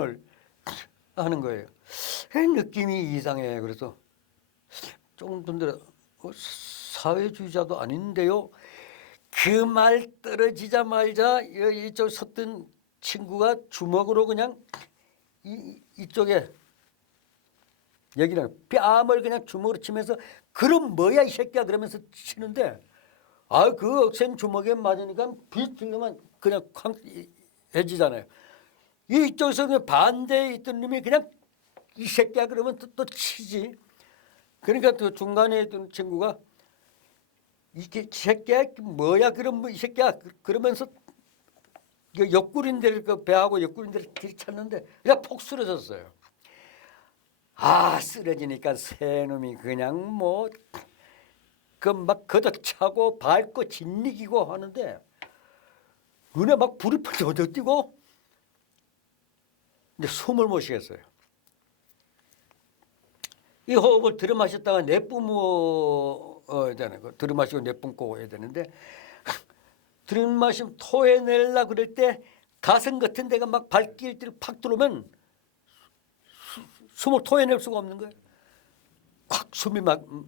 을 하는 거예요. 느낌이 이상해. 그래서 조금 분들은 사회주의자도 아닌데요. 그 말 떨어지자마자 이쪽 섰던 친구가 주먹으로 그냥 이쪽에 여기는 뺨을 그냥 주먹으로 치면서 그럼 뭐야 이 새끼야 그러면서 치는데 그 억센 주먹에 맞으니까 비틀리면 그냥 쾅 해지잖아요. 이쪽에서 반대에 있던 놈이 그냥 이 새끼야 그러면 또 치지. 그러니까 또 중간에 있던 친구가 이게 새끼야 뭐야 그럼 이 새끼야 그러면서 옆구리인 데를 그 배하고 옆구리인 데를 들이쳤는데 그냥 폭 쓰러졌어요. 쓰러지니까 새 놈이 그냥 뭐 그 막 걷어차고 밟고 짓이기고 하는데 눈에 막 불이 펄쩍 뛰고 이제 숨을 못 쉬겠어요. 이 호흡을 들이마셨다가 내뿜어야 되는 거. 들이마시고 내뿜고 해야 되는데 들이마시면 토해내려고 그럴 때 가슴 같은 데가 막 발길들이 팍 들어오면 숨을 토해낼 수가 없는 거예요. 콱 숨이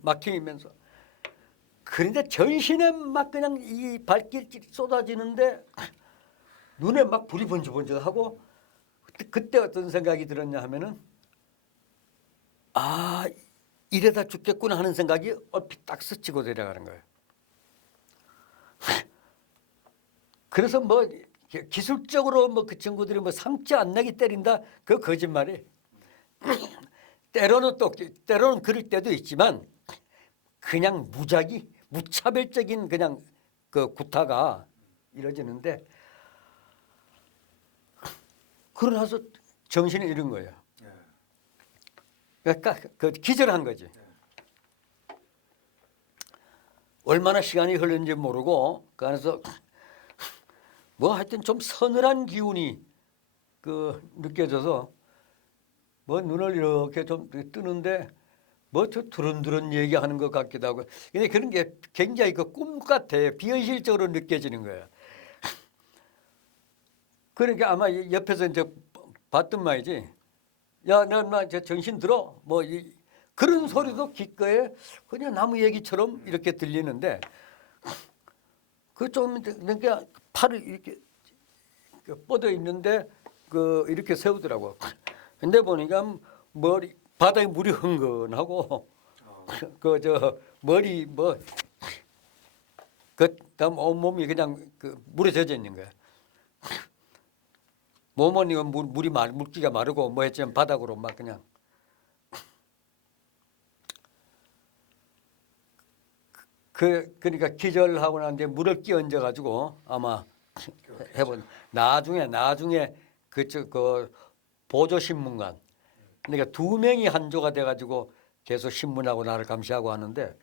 막히면서. 그런데 전신에 막 그냥 이 발길들이 쏟아지는데 눈에 막 불이 번쩍번쩍하고 그때 어떤 생각이 들었냐 하면은 이래다 죽겠구나 하는 생각이 얼핏 딱 스치고 내려가는 거예요. 그래서 뭐 기술적으로 뭐 그 친구들이 뭐 상처 안 나게 때린다 그 거짓말이. 때로는 그럴 때도 있지만 그냥 무차별적인 그냥 그 구타가 이루어지는데 그러고 나서 정신이 잃은 거예요. 그러니까 그 기절한 거지. 얼마나 시간이 흘렀는지 모르고 그 안에서 뭐 하여튼 좀 서늘한 기운이 그 느껴져서 뭐 눈을 이렇게 좀 뜨는데 뭐 저 두런두런 얘기하는 것 같기도 하고 근데 그런 게 굉장히 그 꿈 같아. 비현실적으로 느껴지는 거예요. 그러니까 아마 옆에서 이제 봤던 말이지. 야, 너 정신 들어? 뭐 그런 소리도 기꺼이 그냥 나무 얘기처럼 이렇게 들리는데 그 좀 그러니까 팔을 이렇게 뻗어 있는데 그 이렇게 세우더라고. 근데 보니까 바닥에 물이 흥건하고 그 저 머리 뭐 그 다음 온몸이 그냥 그 물에 젖어 있는 거야. 몸은 이거 물기가 마르고 뭐 했지만 바닥으로 막 그냥 그러니까 기절하고 난 뒤에 물을 끼얹어 가지고 아마 해본 나중에 그 보조 신문관 그러니까 두 명이 한조가 돼 가지고 계속 신문하고 나를 감시하고 하는데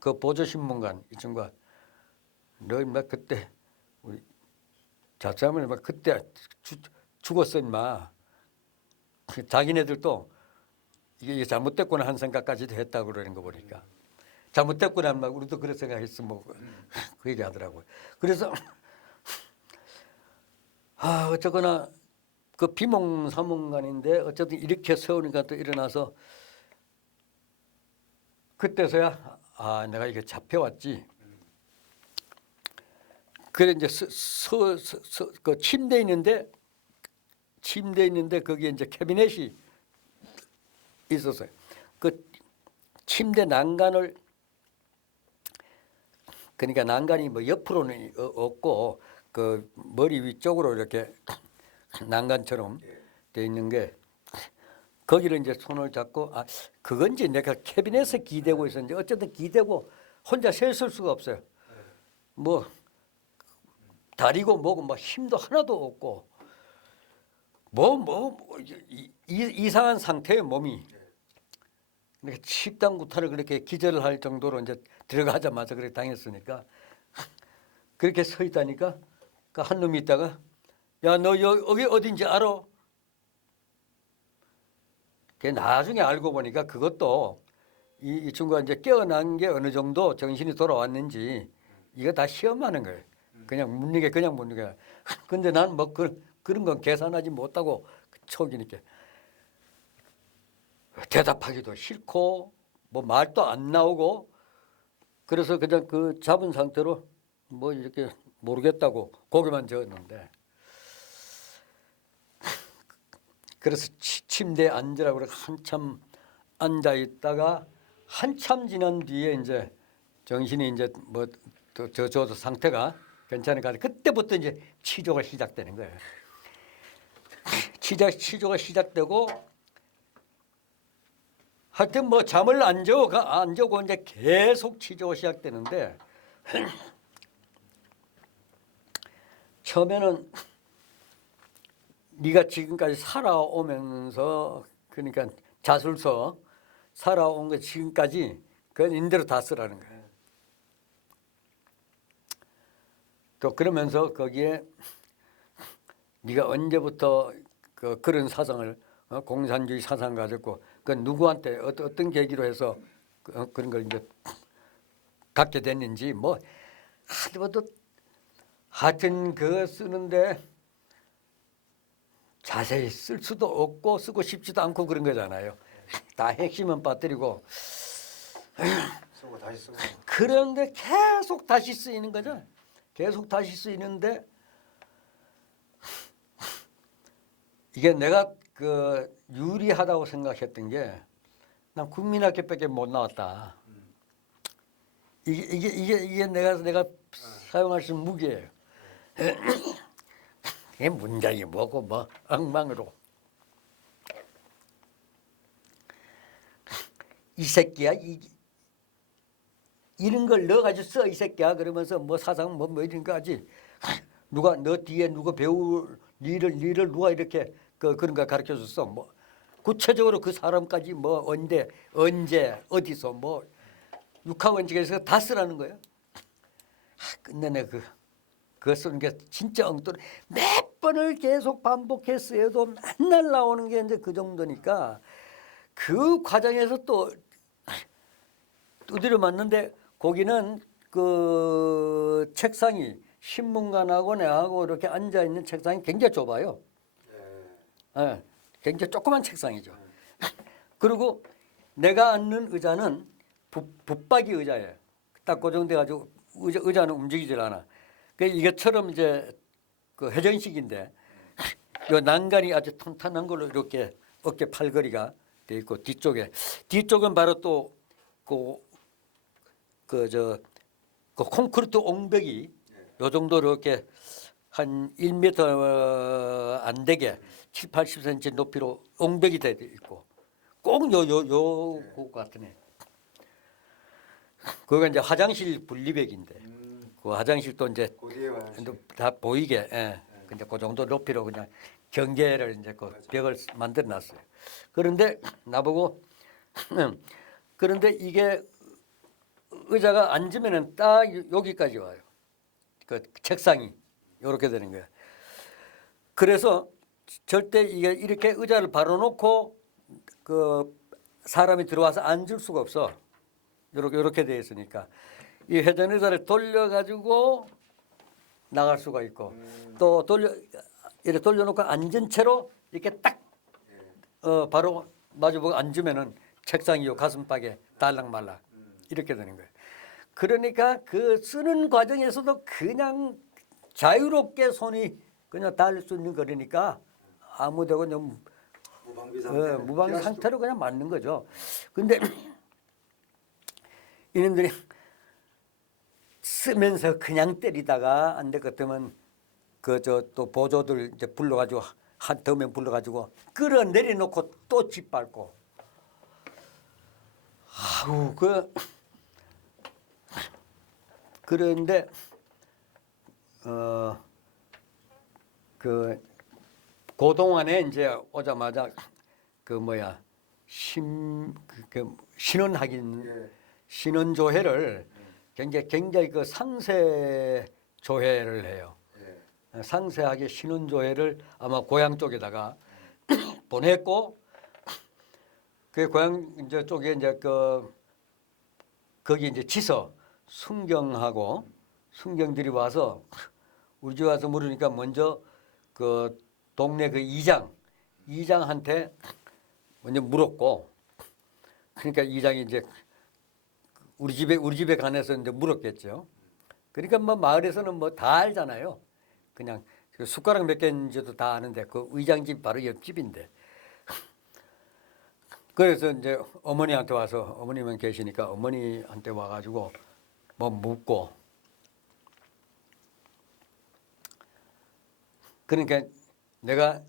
그 보조 신문관 이 친구가 너 인마 그때 우리 잡사람을 막 그때 죽었어 인마. 자기네들도 이게 잘못됐구나 하는 생각까지도 했다고 그러는 거 보니까 잘못됐구나 막 우리도 그런 생각했어 뭐 그 얘기 하더라고요. 그래서 어쨌거나 그 비몽사몽간인데 어쨌든 이렇게 세우니까 또 일어나서 그때서야 내가 이게 잡혀왔지. 그래 이제 그 침대 있는데 거기에 이제 캐비넷이 있었어요. 그 침대 난간을 그러니까 난간이 뭐 옆으로는 없고 그 머리 위쪽으로 이렇게 난간처럼 돼 있는 게 거기를 이제 손을 잡고 그건 이제 내가 캐비넷에 기대고 있었는데 어쨌든 기대고 혼자 서 있을 수가 없어요. 뭐 다리고 뭐고 뭐 힘도 하나도 없고 이상한 상태의 몸이 그러니까 식당 구타를 그렇게 기절을 할 정도로 이제 들어가자마자 그렇게 당했으니까 그렇게 서 있다니까 그 한 놈이 있다가 야 너 여기 어딘지 알아? 그 나중에 알고 보니까 그것도 이 친구가 이제 깨어난 게 어느 정도 정신이 돌아왔는지 이거 다 시험하는 거예요. 그냥 묻는 게. 근데 난 뭐 그런 건 계산하지 못하고 속이니까 대답하기도 싫고 뭐 말도 안 나오고 그래서 그냥 그 잡은 상태로 뭐 이렇게 모르겠다고 고개만 저었는데 그래서 침대에 앉으라고 그래 한참 앉아 있다가 한참 지난 뒤에 이제 정신이 이제 뭐 저 상태가 괜찮으니까 그때부터 이제 치조가 시작되는 거예요. 치조가 시작되고 하여튼 뭐 잠을 안 자고 이제 계속 치조가 시작되는데 처음에는 네가 지금까지 살아오면서 그러니까 자술서 살아온 거 지금까지 그건 인대로 다 쓰라는 거예요. 또 그러면서 거기에 네가 언제부터 그런 사상을 공산주의 사상 가졌고 그 누구한테 어떤 계기로 해서 그런 걸 이제 갖게 됐는지 뭐 하여튼 그거 쓰는데 자세히 쓸 수도 없고 쓰고 싶지도 않고 그런 거잖아요. 다 핵심은 빠뜨리고 쓰고 다시 쓰고. 그런데 계속 다시 쓰이는 거죠. 계속 다시 쓰이는데 이게 내가 그 유리하다고 생각했던 게 난 국민학교밖에 못 나왔다. 이게 내가 사용할 수 있는 무기예요. 이게 문장이 뭐고 뭐 엉망으로 이 새끼야 이런 걸 넣어가지고 써 이 새끼야 그러면서 뭐 사상 뭐 이런 거 하지 누가 너 뒤에 누가 배울 니를 누가 이렇게 그런 거 가르쳐 줬어 뭐 구체적으로 그 사람까지 뭐 언제 어디서 뭐 육하원칙에서 다 쓰라는 거예요. 끝내내 그거 쓰는 게 진짜 엉뚱해. 몇 번을 계속 반복했어도 맨날 나오는 게 이제 그 정도니까 그 과정에서 또 두드려 맞는데 거기는 그 책상이 신문관하고 내하고 이렇게 앉아 있는 책상이 굉장히 좁아요. 네, 굉장히 조그만 책상이죠. 그리고 내가 앉는 의자는 붙박이 의자예요. 딱 고정돼 가지고 의자는 움직이질 않아. 그 이것처럼 이제 그 회전식인데 요 난간이 아주 탄탄한 걸로 이렇게 어깨 팔걸이가 돼 있고 뒤쪽은 바로 또 그 콘크리트 옹벽이 요 정도 이렇게 한 1m 안 되게 7, 80cm 높이로 옹벽이 돼 있고 꼭 요 같은 애. 그거 이제 화장실 분리벽인데 그 화장실도 이제 다 보이게 근데 그 정도 높이로 그냥 경계를 이제 그 벽을 만들어 놨어요. 그런데 나보고 그런데 이게 의자가 앉으면은 딱 여기까지 와요. 그 책상이 이렇게 되는 거야. 그래서 절대 이게 이렇게 의자를 바로 놓고 그 사람이 들어와서 앉을 수가 없어. 이렇게 돼 있으니까 이 회전 의자를 돌려가지고 나갈 수가 있고 또 이렇게 돌려놓고 앉은 채로 이렇게 딱 바로 마주보고 앉으면은 책상이 요 가슴팍에 달랑말랑 이렇게 되는 거예요. 그러니까 그 쓰는 과정에서도 그냥 자유롭게 손이 그냥 닿을 수 있는 거니까 아무데나 그냥 무방비 상태로 그냥 맞는 거죠. 근데 이놈들이 쓰면서 그냥 때리다가 안 될 것 같으면 그 또 보조들 이제 불러가지고 한 두 명 불러가지고 끌어내려놓고 또 짓밟고 아우 그런데 그 동안에 이제 오자마자 신원조회를 굉장히 그 상세 조회를 해요. 상세하게 신원조회를 아마 고향 쪽에다가 보냈고 그 고향 이제 쪽에 이제 거기 이제 지서 순경들이 와서 우리 집 와서 물으니까 먼저 그 동네 그 이장한테 먼저 물었고, 그러니까 이장이 이제 우리 집에 관해서 이제 물었겠죠. 그러니까 뭐 마을에서는 뭐 다 알잖아요. 그냥 그 숟가락 몇 개인지도 다 아는데 그 의장 집 바로 옆집인데. 그래서 이제 어머니한테 와서 어머님은 계시니까 어머니한테 와가지고 뭐 묻고. 그러니까 내가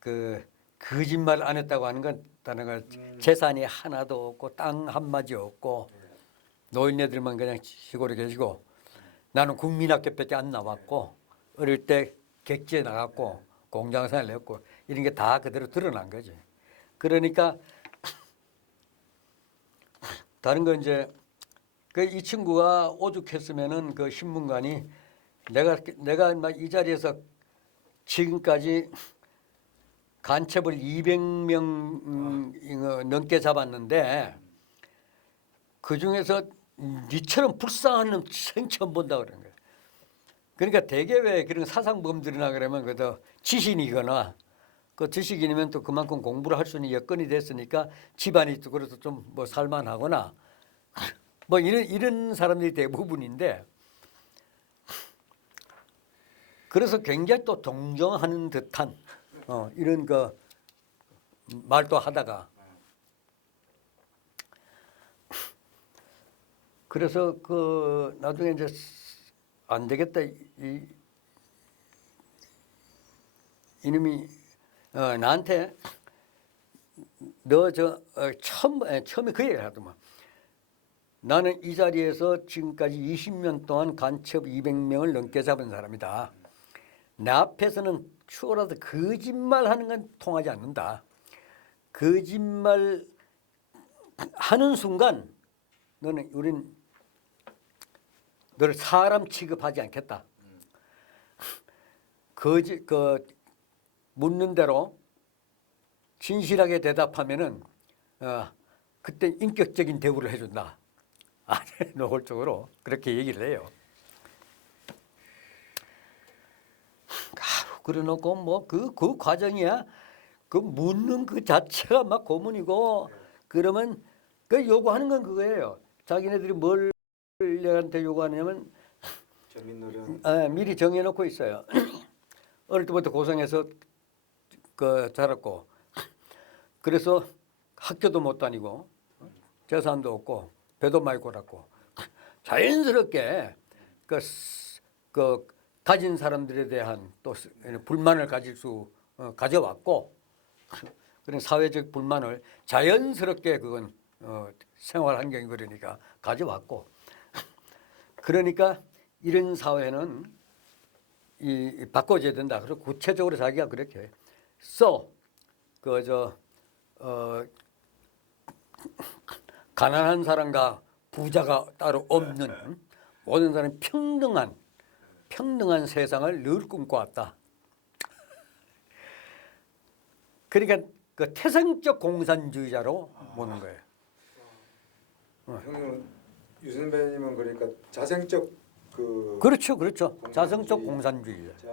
그 거짓말 안 했다고 하는 건 다른 걸 재산이 하나도 없고 땅 한 마디 없고 노인네들만 그냥 시골에 계시고 나는 국민학교밖에 안 나왔고 어릴 때 객지에 나갔고 공장생활 했고 이런 게 다 그대로 드러난 거지. 그러니까 다른 건 이제 그 이 친구가 오죽했으면은 그 신문관이 내가 막 이 자리에서 지금까지 간첩을 200명 넘게 잡았는데 그 중에서 니처럼 불쌍한 놈 처음 본다 그런 거예요. 그러니까 대개 왜 그런 사상범들이나 그러면 그래도 지신이거나 그 지식인이면 또 그만큼 공부를 할 수 있는 여건이 됐으니까 집안이 또 그래서 좀 뭐 살만하거나 뭐 이런 사람들이 대부분인데 그래서 굉장히 또 동정하는 듯한 이런 그 말도 하다가 그래서 그 나중에 이제 안 되겠다 이놈이 나한테 너 처음에 그 얘기를 하더만 나는 이 자리에서 지금까지 20년 동안 간첩 200명을 넘게 잡은 사람이다. 내 앞에서는 추월하도 거짓말하는 건 통하지 않는다. 거짓말 하는 순간 우린 너를 사람 취급하지 않겠다. 묻는 대로 진실하게 대답하면은 그때 인격적인 대우를 해준다. 노골적으로 그렇게 얘기를 해요. 그래놓고 뭐 그 과정이야. 그 묻는 그 자체가 막 고문이고 그러면 그 요구하는 건 그거예요. 자기네들이 뭘 얘한테 요구하냐면 미리 정해놓고 있어요. 어릴 때부터 고생해서 그 자랐고 그래서 학교도 못 다니고 재산도 없고 배도 많이 골았고 자연스럽게 그 가진 사람들에 대한 또 불만을 가져왔고 그런 사회적 불만을 자연스럽게 그건 생활 환경이 그러니까 가져왔고 그러니까 이런 사회는 바꿔줘야 된다. 그래서 구체적으로 자기가 그렇게 가난한 사람과 부자가 따로 없는 모든 사람이 평등한 세상을 늘 꿈꿔왔다. 그러니까 그 태생적 공산주의자로 보는 거예요. 형님은 유 선배님은 그러니까 자생적 그렇죠. 자생적 공산주의자.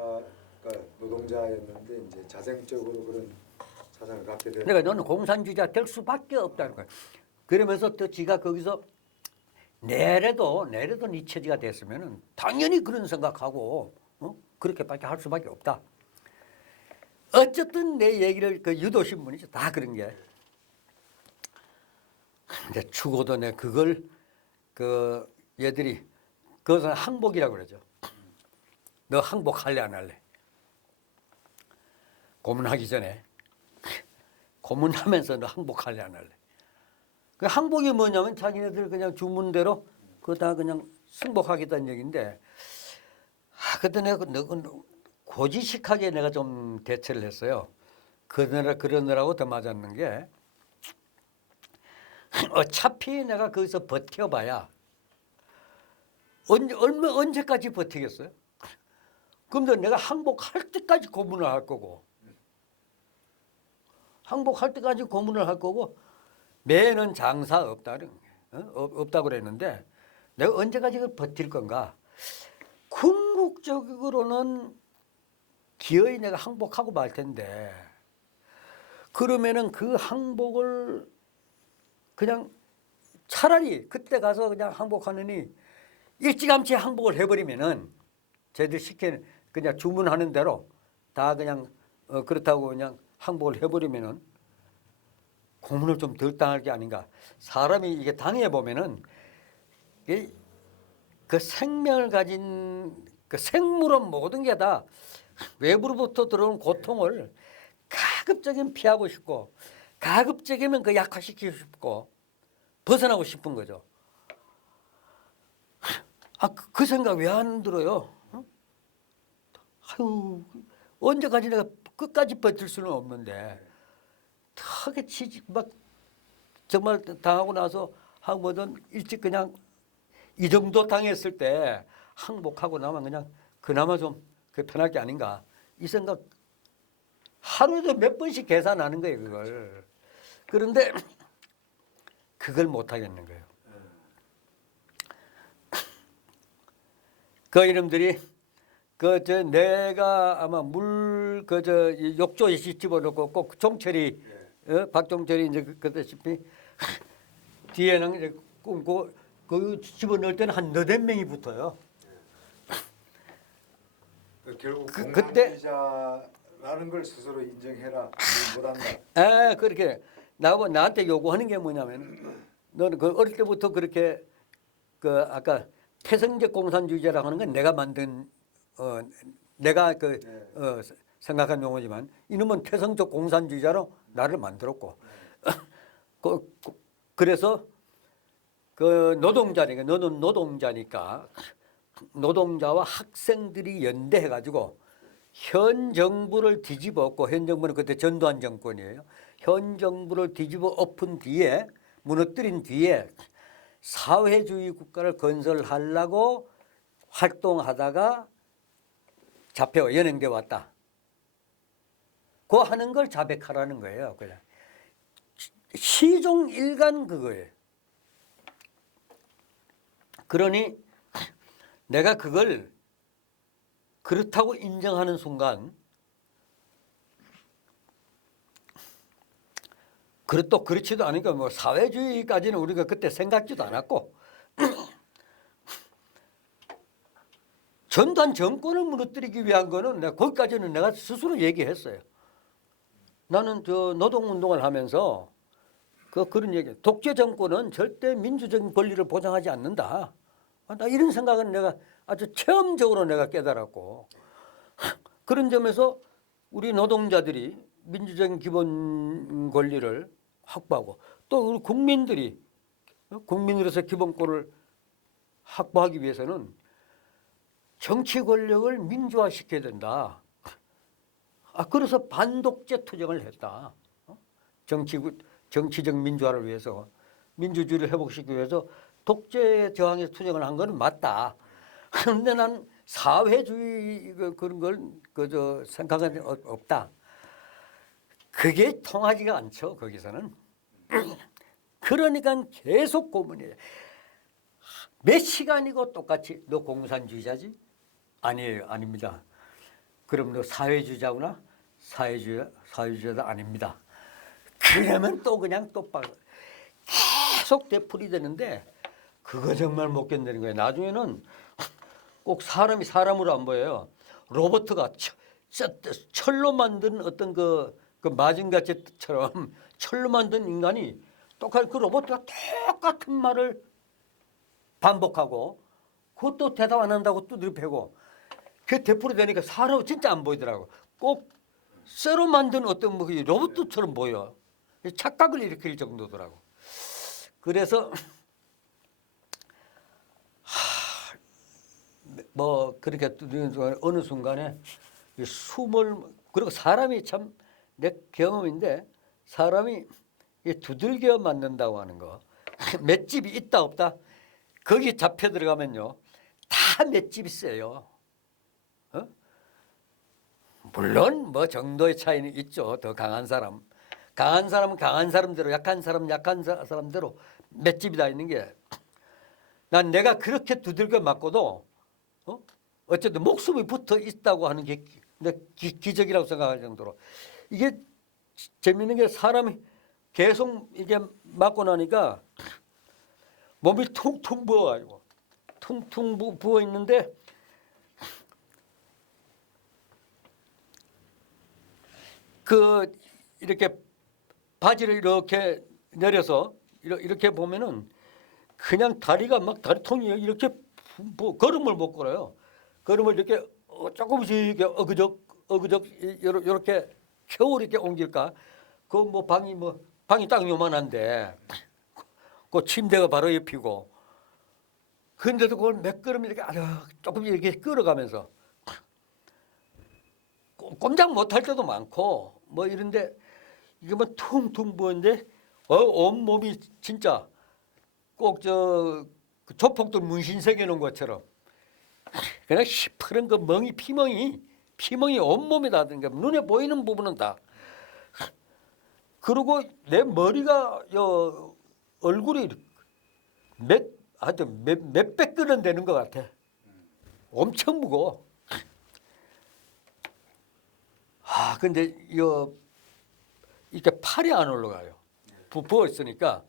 그러니까 노동자였는데 이제 자생적으로 그런 사상을 갖게 되는. 그러니까 너는 공산주의자 될 수밖에 없다는 거예요. 그러면서 또 지가 거기서 내래도 네 처지가 됐으면은 당연히 그런 생각하고 그렇게밖에 할 수밖에 없다. 어쨌든 내 얘기를 그 유도 신문이죠. 다 그런 게. 근데 죽어도 내 그걸 그 얘들이 그것은 항복이라고 그러죠. 너 항복할래 안 할래? 고문하기 전에 고문하면서 너 항복할래 안 할래? 그 항복이 뭐냐면 자기네들 그냥 주문대로 그거 다 그냥 승복하겠다는 얘기인데 그때 내가 고지식하게 내가 좀 대처를 했어요. 그러느라고 더 맞았는 게 어차피 내가 거기서 버텨봐야 언제까지 버티겠어요? 그럼 내가 항복할 때까지 고문을 할 거고 항복할 때까지 고문을 할 거고 매는 장사 없다고 그랬는데 내가 언제까지 버틸 건가? 궁극적으로는 기어이 내가 항복하고 말 텐데 그러면은 그 항복을 그냥 차라리 그때 가서 그냥 항복하느니 일찌감치 항복을 해버리면은 쟤들 시켜 그냥 주문하는 대로 다 그냥 그렇다고 그냥 항복을 해버리면은 고문을 좀 덜 당할 게 아닌가. 사람이 이게 당해 보면은 그 생명을 가진 그 생물은 모든 게 다 외부로부터 들어오는 고통을 가급적이면 피하고 싶고 가급적이면 그 약화시키고 싶고 벗어나고 싶은 거죠. 그 생각 왜 안 들어요? 아유, 언제까지 내가 끝까지 버틸 수는 없는데 턱에 치지 막 정말 당하고 나서 하거든 일찍 그냥 이 정도 당했을 때 항복하고 나면 그냥 그나마 좀 편할 게 아닌가 이 생각 하루에도 몇 번씩 계산하는 거예요 그걸. 그런데 그걸 못 하겠는 거예요. 그 이놈들이 내가 아마 욕조에 집어넣고 꼭 종철이 박종철이 이제 그다시피 뒤에는 이제 그 집어넣을 때는 한 너댓 명이 붙어요. 결국 그때 공산주의자라는 걸 스스로 인정해라 못한다. 그렇게 나한테 요구하는 게 뭐냐면 너는 그 어릴 때부터 그렇게 그 아까 태생적 공산주의자라고 하는 건 내가 만든 내가 생각한 용어지만 이놈은 태생적 공산주의자로 나를 만들었고 그래서 그 노동자니까 너는 노동자니까 노동자와 학생들이 연대해 가지고 현 정부를 뒤집어 엎고 현 정부는 그때 전두환 정권이에요. 현 정부를 뒤집어 엎은 뒤에 무너뜨린 뒤에 사회주의 국가를 건설하려고 활동하다가 잡혀 연행돼 왔다. 그 하는 걸 자백하라는 거예요. 그냥 시종일관 그거예요. 그러니 내가 그걸 그렇다고 인정하는 순간 또 그렇지도 않으니까 뭐 사회주의까지는 우리가 그때 생각지도 않았고 전두환 정권을 무너뜨리기 위한 거는 거기까지는 내가 스스로 얘기했어요. 나는 노동운동을 하면서 그런 얘기, 독재 정권은 절대 민주적인 권리를 보장하지 않는다. 나 이런 생각은 내가 아주 체험적으로 내가 깨달았고 그런 점에서 우리 노동자들이 민주적인 기본 권리를 확보하고 또 우리 국민으로서 기본권을 확보하기 위해서는 정치 권력을 민주화시켜야 된다. 그래서 반독재 투쟁을 했다. 정치적 민주화를 위해서 민주주의를 회복시키기 위해서 독재 저항에 투쟁을 한 건 맞다. 그런데 난 사회주의 그런 걸 그저 생각한 적 없다. 그게 통하지가 않죠. 거기서는. 그러니까 계속 고문이에요. 몇 시간이고 똑같이 너 공산주의자지? 아니에요. 아닙니다. 그럼 너 사회주의자구나? 사회주의자도 아닙니다. 그러면 또 그냥 계속 되풀이되는데 그거 정말 못 견디는 거예요. 나중에는 꼭 사람이 사람으로 안 보여요. 로봇가 철로 만든 어떤 그 마징가제처럼 철로 만든 인간이 똑같이 그 로봇가 똑같은 말을 반복하고 그것도 대답 안 한다고 두드려 패고 그 되풀이되니까 사람 진짜 안 보이더라고. 꼭 쇠로 만든 어떤 로봇처럼 보여. 착각을 일으킬 정도더라고. 그래서 뭐 그렇게 어느 순간에 그리고 사람이 참 내 경험인데 사람이 두들겨 맞는다고 하는 거 맷집이 있다 없다 거기 잡혀 들어가면요 다 맷집이 세요. 물론 뭐 정도의 차이는 있죠. 더 강한 사람은 강한 사람대로 약한 사람대로 맷집이 다 있는 게 난 내가 그렇게 두들겨 맞고도 어쨌든 목숨이 붙어 있다고 하는 게 기적이라고 생각할 정도로 이게 재밌는 게 사람이 계속 이게 맞고 나니까 몸이 퉁퉁 부어가지고 퉁퉁 부어 있는데 그 이렇게 바지를 이렇게 내려서 이렇게 보면은 그냥 다리가 막 다리통이 이렇게 걸음을 못 걸어요. 걸음을 이렇게 조금씩 이렇게 어그적 이렇게 겨우 이렇게 옮길까? 그 뭐 방이 딱 요만한데 그 침대가 바로 옆이고 근데도 그걸 몇 걸음 이렇게 조금 이렇게 끌어가면서 꼼짝 못할 때도 많고 뭐 이런데 이게 뭐 퉁퉁 부었는데 온 몸이 진짜 꼭 그 조폭들 문신 새겨 놓은 것처럼 그냥 시퍼런 그 피멍이 온몸에 다 드는 게 눈에 보이는 부분은 다. 그리고 내 머리가 얼굴이 하여튼 몇백 그릇 되는 것 같아. 엄청 무거워. 근데 이렇게 팔이 안 올라가요. 부어 있으니까.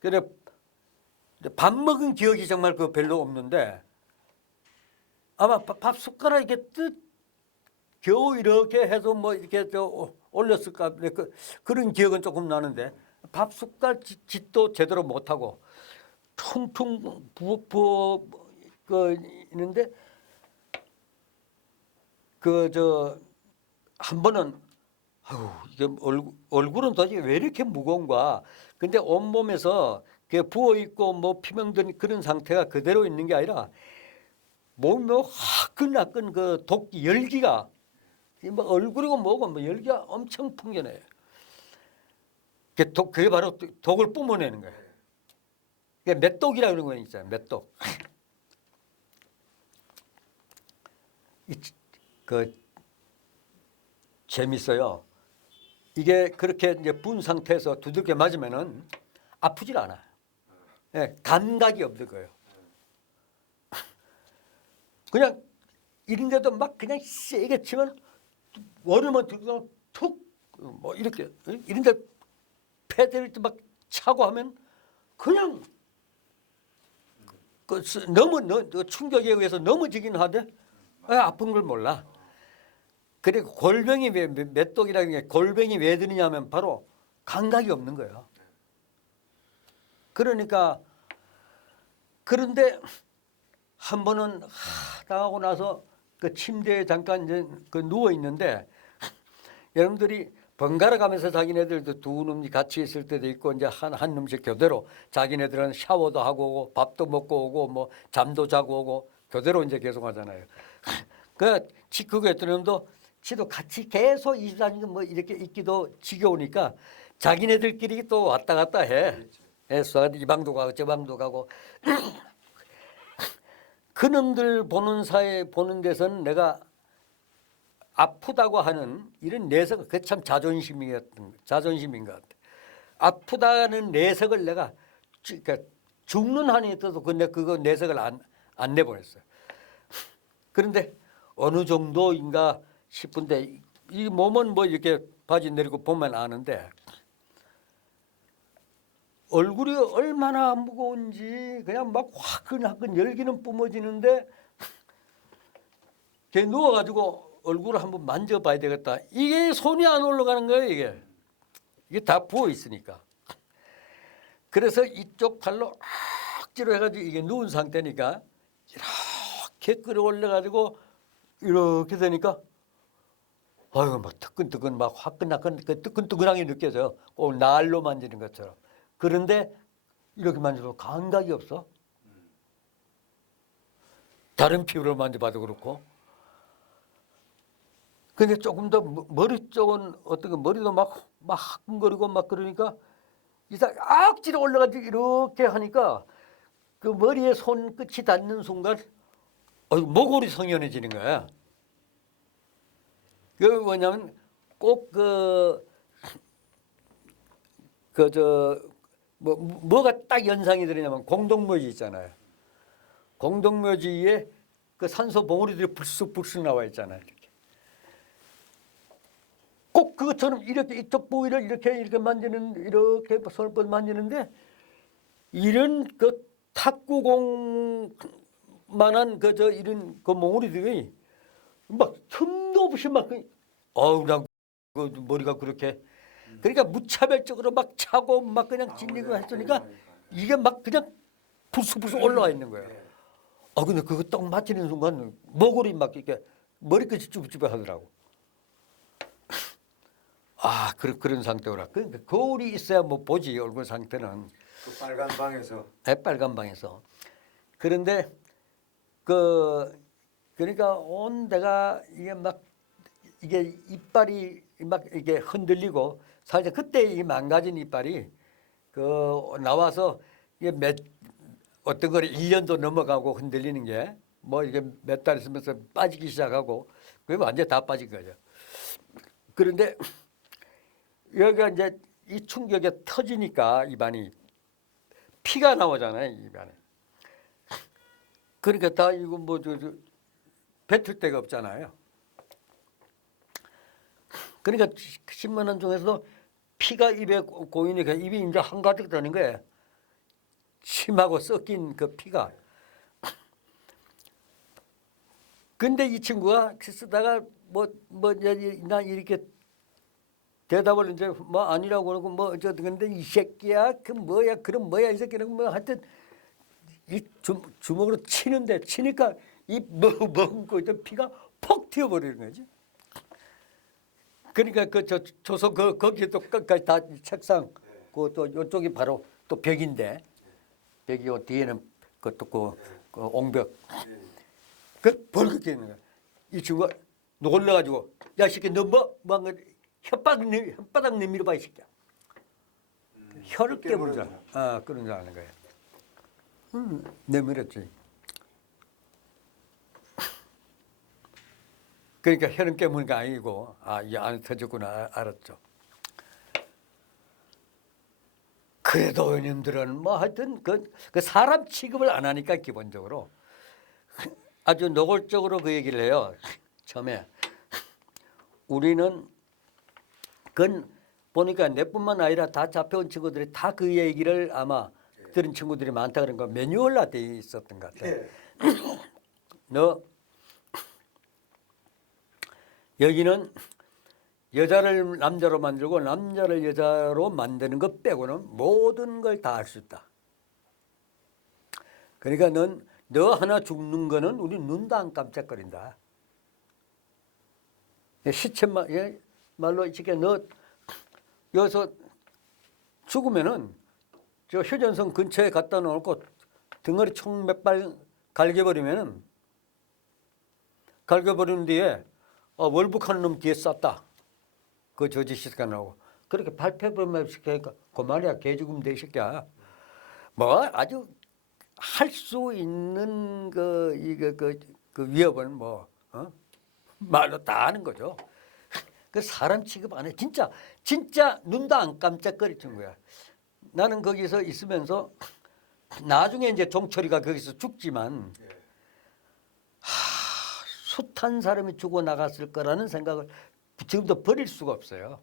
그래 밥 먹은 기억이 정말 그 별로 없는데 아마 밥 숟가락 이렇게 겨우 이렇게 해서 뭐 이렇게 올렸을까 그런 기억은 조금 나는데 밥 숟갈 짓도 제대로 못 하고 퉁퉁 부어 있는데 한 번은 이게 얼굴은 도대체 왜 이렇게 무거운가? 근데 온 몸에서 부어 있고 뭐 피멍든 그런 상태가 그대로 있는 게 아니라 몸이 뭐 화끈화끈 그 열기가 뭐 얼굴이고 뭐고 뭐 열기가 엄청 풍겨내요. 그게 바로 독을 뿜어내는 거예요. 그게 맷독이라 그런 거 있잖아요. 맷독. 재밌어요. 이게 그렇게 이제 부은 상태에서 두들겨 맞으면은 아프질 않아요. 예, 감각이 없는 거예요. 그냥 이런데도 막 그냥 세게 치면 얼음을 들고 툭뭐 이렇게 이런데 패드를 막 차고 하면 그냥 충격에 의해서 넘어지긴 하되 아픈 걸 몰라. 그리고 골병이 왜 맷독이라는 게 골병이 왜 드느냐면 바로 감각이 없는 거예요. 그러니까 그런데 한 번은 당하고 나서 그 침대에 잠깐 이제 누워 있는데 여러분들이 번갈아 가면서 자기네들도 두 놈이 같이 있을 때도 있고 이제 한 놈씩 교대로 자기네들은 샤워도 하고 오고 밥도 먹고 오고 뭐 잠도 자고 오고 교대로 이제 계속 하잖아요. 그게 어떤 놈도 지도 같이 계속 24시간 뭐 이렇게 있기도 지겨우니까 자기네들끼리 또 왔다 갔다 해. 해서 이 방도 가고 저 방도 가고 그놈들 보는 데서는 내가 아프다고 하는 이런 내석 그 참 자존심인 것 같아. 아프다는 내석을 내가 그러니까 죽는 한이 있어도 근데 그거 내석을 안 내보냈어요. 그런데 어느 정도인가 싶은데 이 몸은 뭐 이렇게 바지 내리고 보면 아는데 얼굴이 얼마나 무거운지 그냥 막 화끈화끈 열기는 뿜어지는데 걔 누워가지고 얼굴을 한번 만져봐야 되겠다. 이게 손이 안 올라가는 거예요. 이게 다 부어 있으니까. 그래서 이쪽 팔로 억지로 해가지고 이게 누운 상태니까 이렇게 끌어올려가지고 이렇게 되니까 아유 막 뜨끈뜨끈 막 화끈화끈 뜨끈뜨끈하게 느껴져요. 꼭 날로 만지는 것처럼. 그런데 이렇게 만져도 감각이 없어. 다른 피부를 만져봐도 그렇고. 근데 조금 더 머리 쪽은 어떻게 머리도 막 화끈거리고 막 그러니까 이상 억지로 올라가지고 이렇게 하니까 그 머리에 손끝이 닿는 순간 목골이 성연해지는 거야. 그 뭐냐면 꼭 뭐가 딱 연상이 되냐면 공동묘지 있잖아요. 공동묘지에 그 산소 봉우리들이 불쑥불쑥 나와 있잖아요. 이렇게. 꼭 그것처럼 이렇게 이쪽 부위를 이렇게 만지는 이렇게 손을 뻗 만지는데 이런 그 탁구공만한 그저 이런 그 몽우리들이 막 틈도 없이 막 어우 난 그 머리가 그렇게 그러니까 무차별적으로 막 차고 막 그냥 찔리고 했으니까 이게 막 그냥 부스부스 올라와 있는 거예요. 아 근데 그거 딱 맞히는 순간 머골이 막 이렇게 머리끝이 쭈뼛쭈뼛하더라고. 아 그런 상태라. 그러니까 거울이 있어야 뭐 보지 얼굴 상태는. 그 빨간 방에서 빨간 방에서. 그런데 그러니까 온 데가 이게 이빨이 막 이게 흔들리고 살짝 그때 이 망가진 이빨이 나와서 이게 어떤 거를 1년도 넘어가고 흔들리는 게 뭐 이게 몇 달 있으면서 빠지기 시작하고 그게 완전 다 빠진 거죠. 그런데 여기가 이제 이 충격에 터지니까 입안이 피가 나오잖아요, 입안에. 그러니까 다 이거 뭐 뱉을 데가 없잖아요. 그러니까 10만 원 중에서도 피가 입에 고이니까 입이 이제 한가득 되는 거예요. 침하고 섞인 그 피가. 근데 이 친구가 쓰다가 나 이렇게 대답을 이제 뭐 아니라고 그러고 뭐 어쩌든 근데 이 새끼야 그 뭐야 그럼 뭐야 이 새끼는 뭐 하여튼 이 주먹으로 치니까 이 머금고 있던 피가 퍽 튀어버리는 거지. 그러니까 조서 거기에 또 끝까지 다 책상 그또 이쪽이 바로 또 벽인데 벽이 요 뒤에는 그것도 그 옹벽 그 벌겋게 있는 거야. 이 친구가 놀라가지고 야 이 새끼 너 뭐 혓바닥 내밀어 봐 이 새끼야. 혀를 깨물자. 그런 줄 아는 거야. 내밀었지. 그러니까 혀는 깨무는 게 아니고 이 안에 터졌구나 알았죠. 그래도 의원님들은 뭐 하여튼 그 사람 취급을 안 하니까 기본적으로 아주 노골적으로 그 얘기를 해요. 처음에 우리는 그건 보니까 내뿐만 아니라 다 잡혀온 친구들이 다 그 얘기를 아마 들은 친구들이 많다 그런 거 매뉴얼화 돼 있었던 것 같아. 너 여기는 여자를 남자로 만들고 남자를 여자로 만드는 것 빼고는 모든 걸 다 할 수 있다. 그러니까 너 하나 죽는 거는 우리 눈도 안 깜짝거린다. 시체 말로 이렇게 너 여기서 죽으면은 저 휴전선 근처에 갖다 놓고 등어리 총 몇 발 갈겨버리면은 갈겨버린 뒤에 월북하는 놈 뒤에 쌌다. 그 저지시가 나오고 그렇게 발표만 시키니까 그만이야 개 죽으면 돼 이 새끼야. 뭐 아주 할 수 있는 그 위협은 말로 다 하는 거죠. 그 사람 취급 안 해. 진짜 눈도 안 깜짝거릴 친구야. 나는 거기서 있으면서 나중에 이제 종철이가 거기서 죽지만 숱한 사람이 죽어 나갔을 거라는 생각을 지금도 버릴 수가 없어요.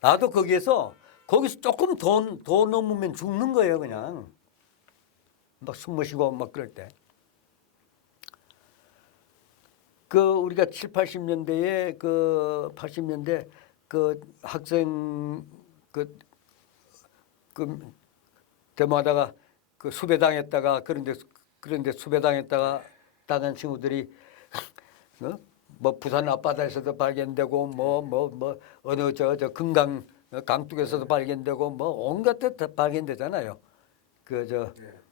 나도 거기서 조금 더 넘으면 죽는 거예요, 그냥. 막 숨 마시고 막 그럴 때. 우리가 7, 80년대에 80년대 학생 데모하다가 수배당했다가 그런데 수배당했다가 당한 친구들이 뭐 부산 앞바다에서도 발견되고 어느 저 금강 강둑에서도 발견되고 뭐 온갖 데 다 발견되잖아요.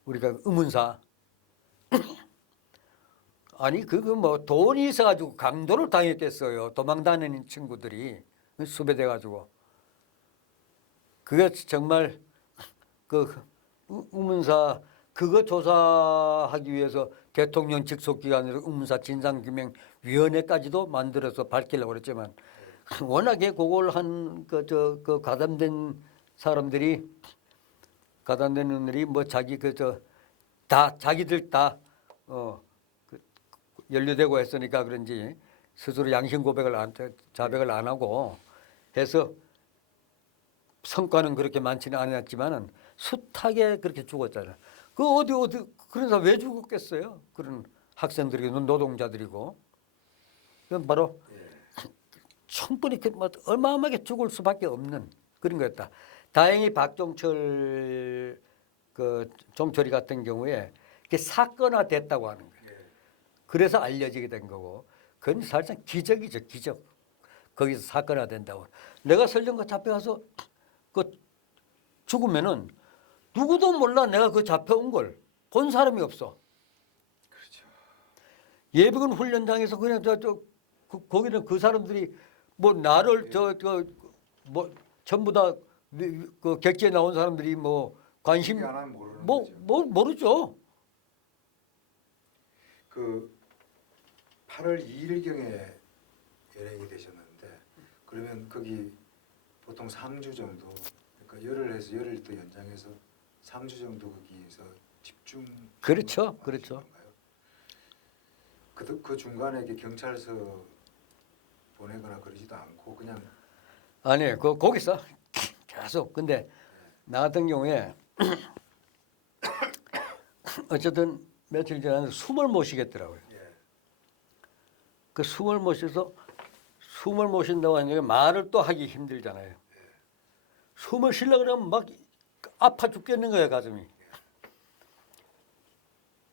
우리가 의문사 아니 뭐 돈이 있어가지고 강도를 당했겠어요. 도망 다니는 친구들이 수배돼가지고 그게 정말 의문사 그거 조사하기 위해서 대통령 직속기관으로 의문사 진상규명위원회까지도 만들어서 밝히려고 그랬지만 워낙에 그걸 한 가담된 놈들이 뭐 자기들 다 연루되고 했으니까 그런지 스스로 양심 고백을 자백을 안 하고 해서 성과는 그렇게 많지는 않았지만은 숱하게 그렇게 죽었잖아요. 그 어디 그런 사람 왜 죽었겠어요? 그런 학생들이고 노동자들이고 그건 바로 충분히 뭐 어마어마하게 죽을 수밖에 없는 그런 거였다. 다행히 박종철 그 종철이 같은 경우에 그게 사건화됐다고 하는 거예요. 그래서 알려지게 된 거고 그건 사실상 기적이죠, 기적. 거기서 사건화된다고. 내가 설령 그 잡혀가서 그 죽으면은 누구도 몰라 내가 그 잡혀온 걸 본 사람이 없어. 그렇죠. 예비군 훈련장에서 그냥 거기는 그 사람들이 뭐 나를 뭐 전부 다 그 객지에 나온 사람들이 뭐 관심 안 하면 모르는 뭐 거죠. 모르죠. 그 8월 2일경에 연행이 되셨는데 그러면 거기 보통 3주 정도 그러니까 열흘 해서 열흘 또 연장해서 3주 정도 거기에서 집중 그렇죠, 그렇죠. 그 중간에 이렇게 경찰서 보내거나 그러지도 않고 그냥 아니 거기서 계속 근데 나 같은 경우에 어쨌든 며칠 전에 숨을 못 쉬겠더라고요. 그 숨을 못 쉬어서 숨을 못 쉰다고 하니까 말을 또 하기 힘들잖아요. 숨을 쉬려고 그러면 막 아파 죽겠는 거예요, 가슴이.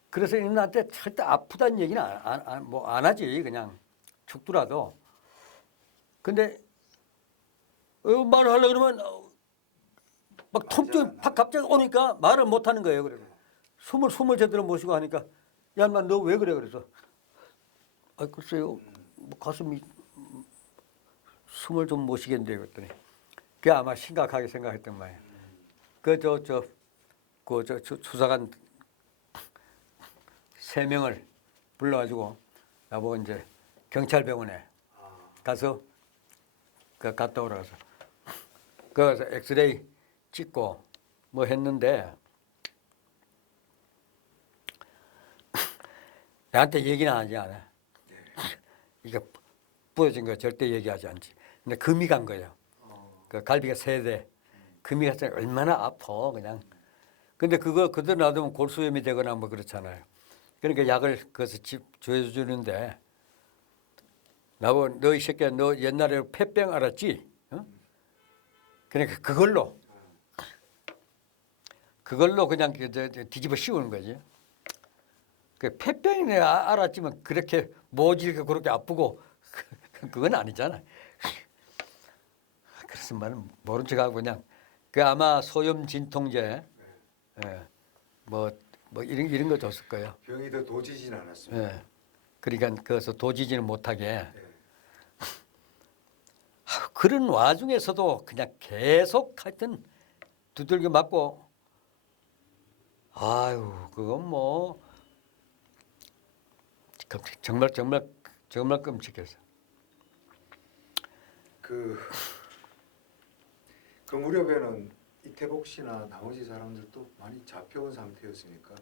그래서 나한테 절대 아프다는 얘기는 안 하지, 그냥 죽더라도. 근데 말을 하려고 그러면 막 통증이 팍 갑자기 오니까 말을 못 하는 거예요. 그래서 숨을 제대로 못 쉬고 하니까 야, 인마 너 왜 그래? 그래서 글쎄요, 뭐 가슴이 숨을 좀 못 쉬겠는데 그랬더니 그게 아마 심각하게 생각했던 말이에요. 그 수사관 3명을 불러가지고 나보고 이제 경찰병원에 가서 갔다 오라 그래서 거기서 엑스레이 찍고 뭐 했는데 나한테 얘기는 하지 않아. 이거 부러진 거 절대 얘기하지 않지. 근데 금이 간 거예요. 그 갈비가 3대. 금이 갔을 때 얼마나 아파 그냥. 근데 그거 그대로 놔두면 골수염이 되거나 뭐 그렇잖아요. 그러니까 약을 그것을 줘주는데 나보고 너 이 새끼야 너 옛날에 폐병 알았지? 어? 그러니까 그걸로 그냥 뒤집어 씌우는 거지. 그 폐병이 내가 알았지만 그렇게 모질게 그렇게 아프고 그건 아니잖아. 그래서 말은 모른 척하고 그냥 그 아마 소염 진통제 뭐 이런 거 줬을 거예요. 병이 더 도지진 않았습니다. 예. 그러니까 그래서 도지지는 못하게. 그런 와중에서도 그냥 계속 하여튼 두들겨 맞고 아유 그건 뭐 정말 끔찍했어. 그 무렵에는 이태복 씨나 나머지 사람들도 많이 잡혀온 상태였으니까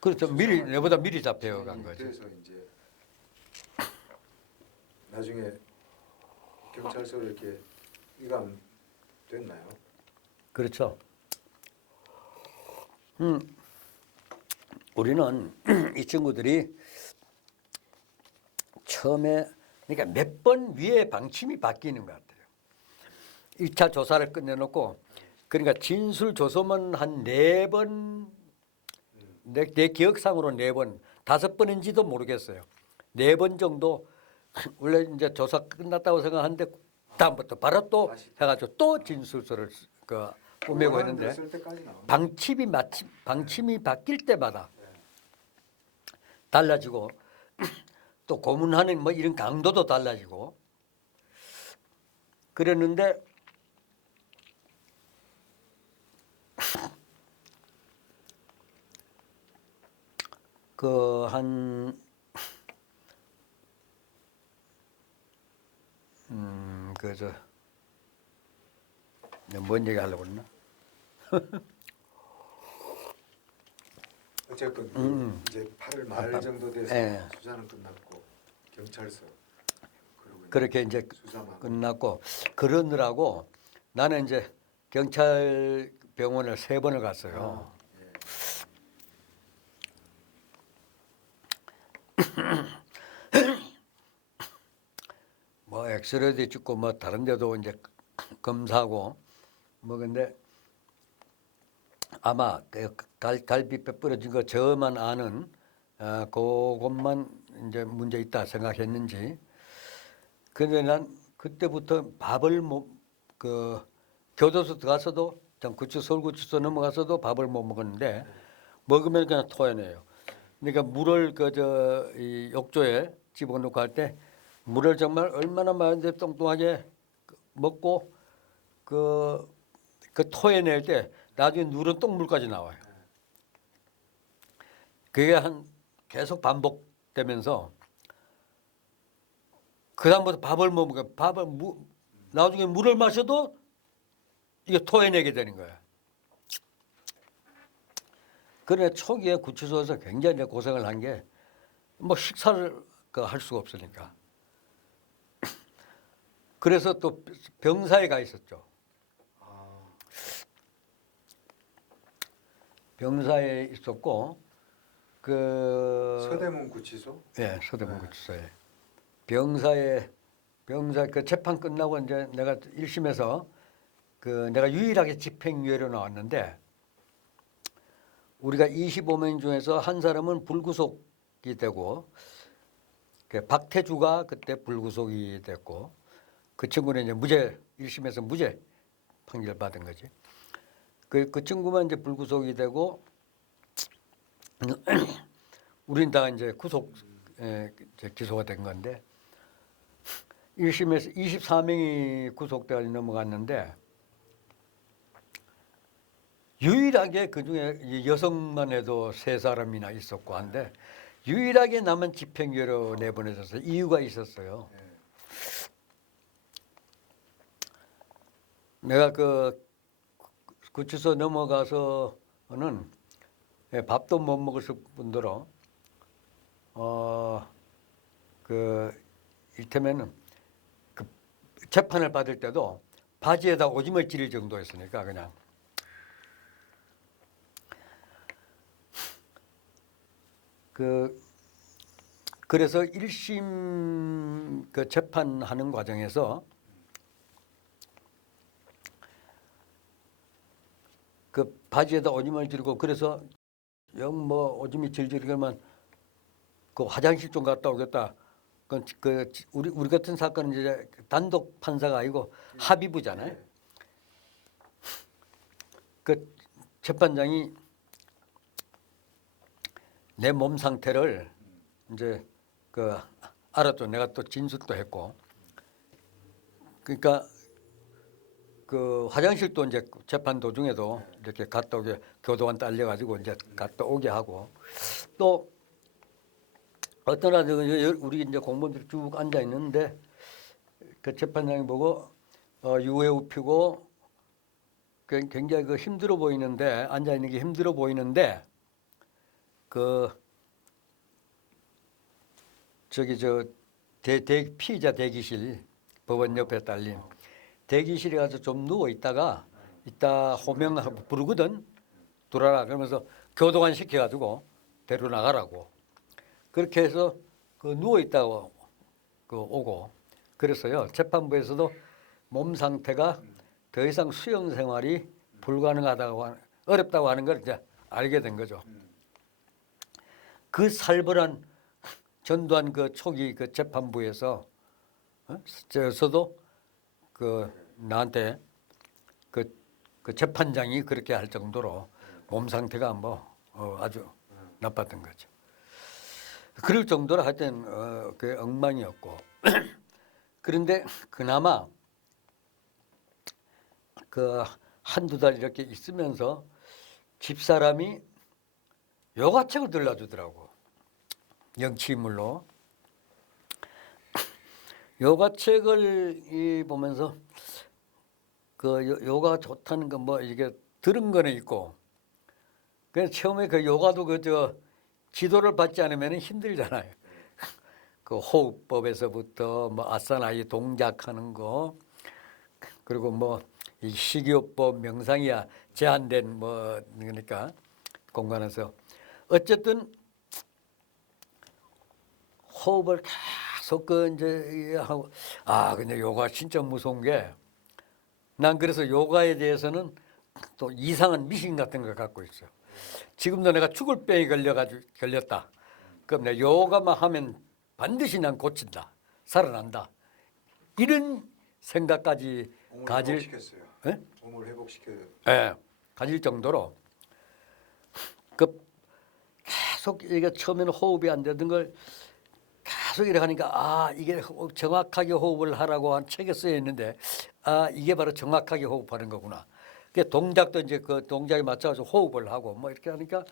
그렇죠. 내보다 미리 잡혀 간 거지. 그래서 이제 나중에 경찰서로 이렇게 이감됐나요? 그렇죠. 우리는 이 친구들이 처음에 그러니까 몇 번 위에 방침이 바뀌는 것 같아요. 1차 조사를 끝내놓고 그러니까 진술 조서만 한 4번 내 기억상으로 4번 5번인지도 모르겠어요. 4번 정도 원래 이제 조사 끝났다고 생각하는데 다음부터 바로 또 해가지고 또 진술서를 꾸미고 했는데 방침이 바뀔 때마다 달라지고 또 고문하는 뭐 이런 강도도 달라지고 그랬는데 뭔 얘기 하려고 그러나? 어쨌건 이제 8월 말 정도 돼서 예. 수사는 끝났고 경찰서 그렇게 이제 수사만. 끝났고 그러느라고 나는 이제 경찰 병원을 3번을 갔어요. 예. 뭐 엑스레이도 찍고 뭐 다른 데도 이제 검사하고 뭐 근데 아마 그 갈비뼈 부러진 거 저만 아는 그것만 이제 문제 있다 생각했는지 근데 난 그때부터 밥을 그 교도소 들어가서도 전 서울구치소 넘어가서도 밥을 못 먹었는데 먹으면 그냥 토해내요. 그러니까 물을 이 욕조에 집어넣고 할 때 물을 정말 얼마나 많은데 뚱뚱하게 먹고 그 토해낼 때 나중에 누런 똥물까지 나와요. 그게 계속 반복되면서 그다음부터 밥을 못 먹어. 나중에 물을 마셔도 이게 토해내게 되는 거야. 그래 초기에 구치소에서 굉장히 이제 고생을 한 게 뭐 식사를 할 수가 없으니까. 그래서 또 병사에 가 있었죠. 아, 병사에 있었고 서대문 구치소? 예, 서대문 네. 구치소에 병사 그 재판 끝나고 이제 내가 1심에서 내가 유일하게 집행유예로 나왔는데 우리가 25명 중에서 한 사람은 불구속이 되고 박태주가 그때 불구속이 됐고 그 친구는 이제 무죄 1심에서 무죄 판결 받은 거지. 그 친구만 이제 불구속이 되고 우린 다 이제 구속 이제 기소가 된 건데 1심에서 24명이 구속돼서 넘어갔는데 유일하게 그중에 여성만 해도 3사람이나 있었고 한데 유일하게 나만 집행유예로 내보내졌어요. 이유가 있었어요. 예. 내가 구치소 넘어가서는 밥도 못 먹을 뿐더러 이를테면은 그 재판을 받을 때도 바지에다 오줌을 찌를 정도였으니까 그냥 그래서 1심 그 재판하는 과정에서 그 바지에다 오줌을 지르고 그래서 영 뭐 오줌이 질질 그러면 그 화장실 좀 갔다 오겠다. 우리 같은 사건은 이제 단독 판사가 아니고 합의부잖아요. 그 재판장이 내 몸 상태를 이제 알았죠. 내가 또 진술도 했고. 그러니까 그 화장실도 이제 재판 도중에도 이렇게 갔다 오게 교도관 딸려가지고 이제 갔다 오게 하고 또 어떤 날 우리 이제 공무원들이 쭉 앉아 있는데 그 재판장이 보고 유해우 피고 굉장히 힘들어 보이는데 앉아 있는 게 힘들어 보이는데 피의자 대기실 법원 옆에 딸린 대기실에 가서 좀 누워 있다가 이따 호명하고 부르거든 들어라 그러면서 교도관 시켜가지고 데려 나가라고 그렇게 해서 누워 있다고 오고 그래서요 재판부에서도 몸 상태가 더 이상 수용 생활이 불가능하다고 어렵다고 하는 걸 이제 알게 된 거죠. 그 살벌한 전두환 초기 재판부에서 저서도 나한테 그 재판장이 그렇게 할 정도로 몸 상태가 아주 나빴던 거죠. 그럴 정도로 하여튼 그 엉망이었고 그런데 그나마 한두 달 이렇게 있으면서 집사람이 요가책을 들려주더라고. 영치인물로. 요가책을 보면서 요가 좋다는 거 이게 들은 거는 있고 그래서 처음에 요가도 지도를 받지 않으면 힘들잖아요. 그 호흡법에서부터 뭐 아사나이 동작하는 거 그리고 뭐 이 식이요법 명상이야 제한된 뭐 그러니까 공간에서 어쨌든 호흡을 계속 그 이제 하고 근데 요가 진짜 무서운 게 난 그래서 요가에 대해서는 또 이상한 미신 같은 걸 갖고 있어. 지금도 내가 죽을 병이 걸렸다. 그럼 내가 요가만 하면 반드시 난 고친다. 살아난다. 이런 생각까지 몸을 가질 회복시켰어요. 예? 몸을 회복시켜. 예, 가질 정도로 그 계속 이게 처음에는 호흡이 안 되던 걸 계속 이렇게 하니까 이게 정확하게 호흡을 하라고 한 책에 쓰여 있는데 이게 바로 정확하게 호흡하는 거구나. 그 동작도 이제 그 동작에 맞춰서 호흡을 하고 뭐 이렇게 하니까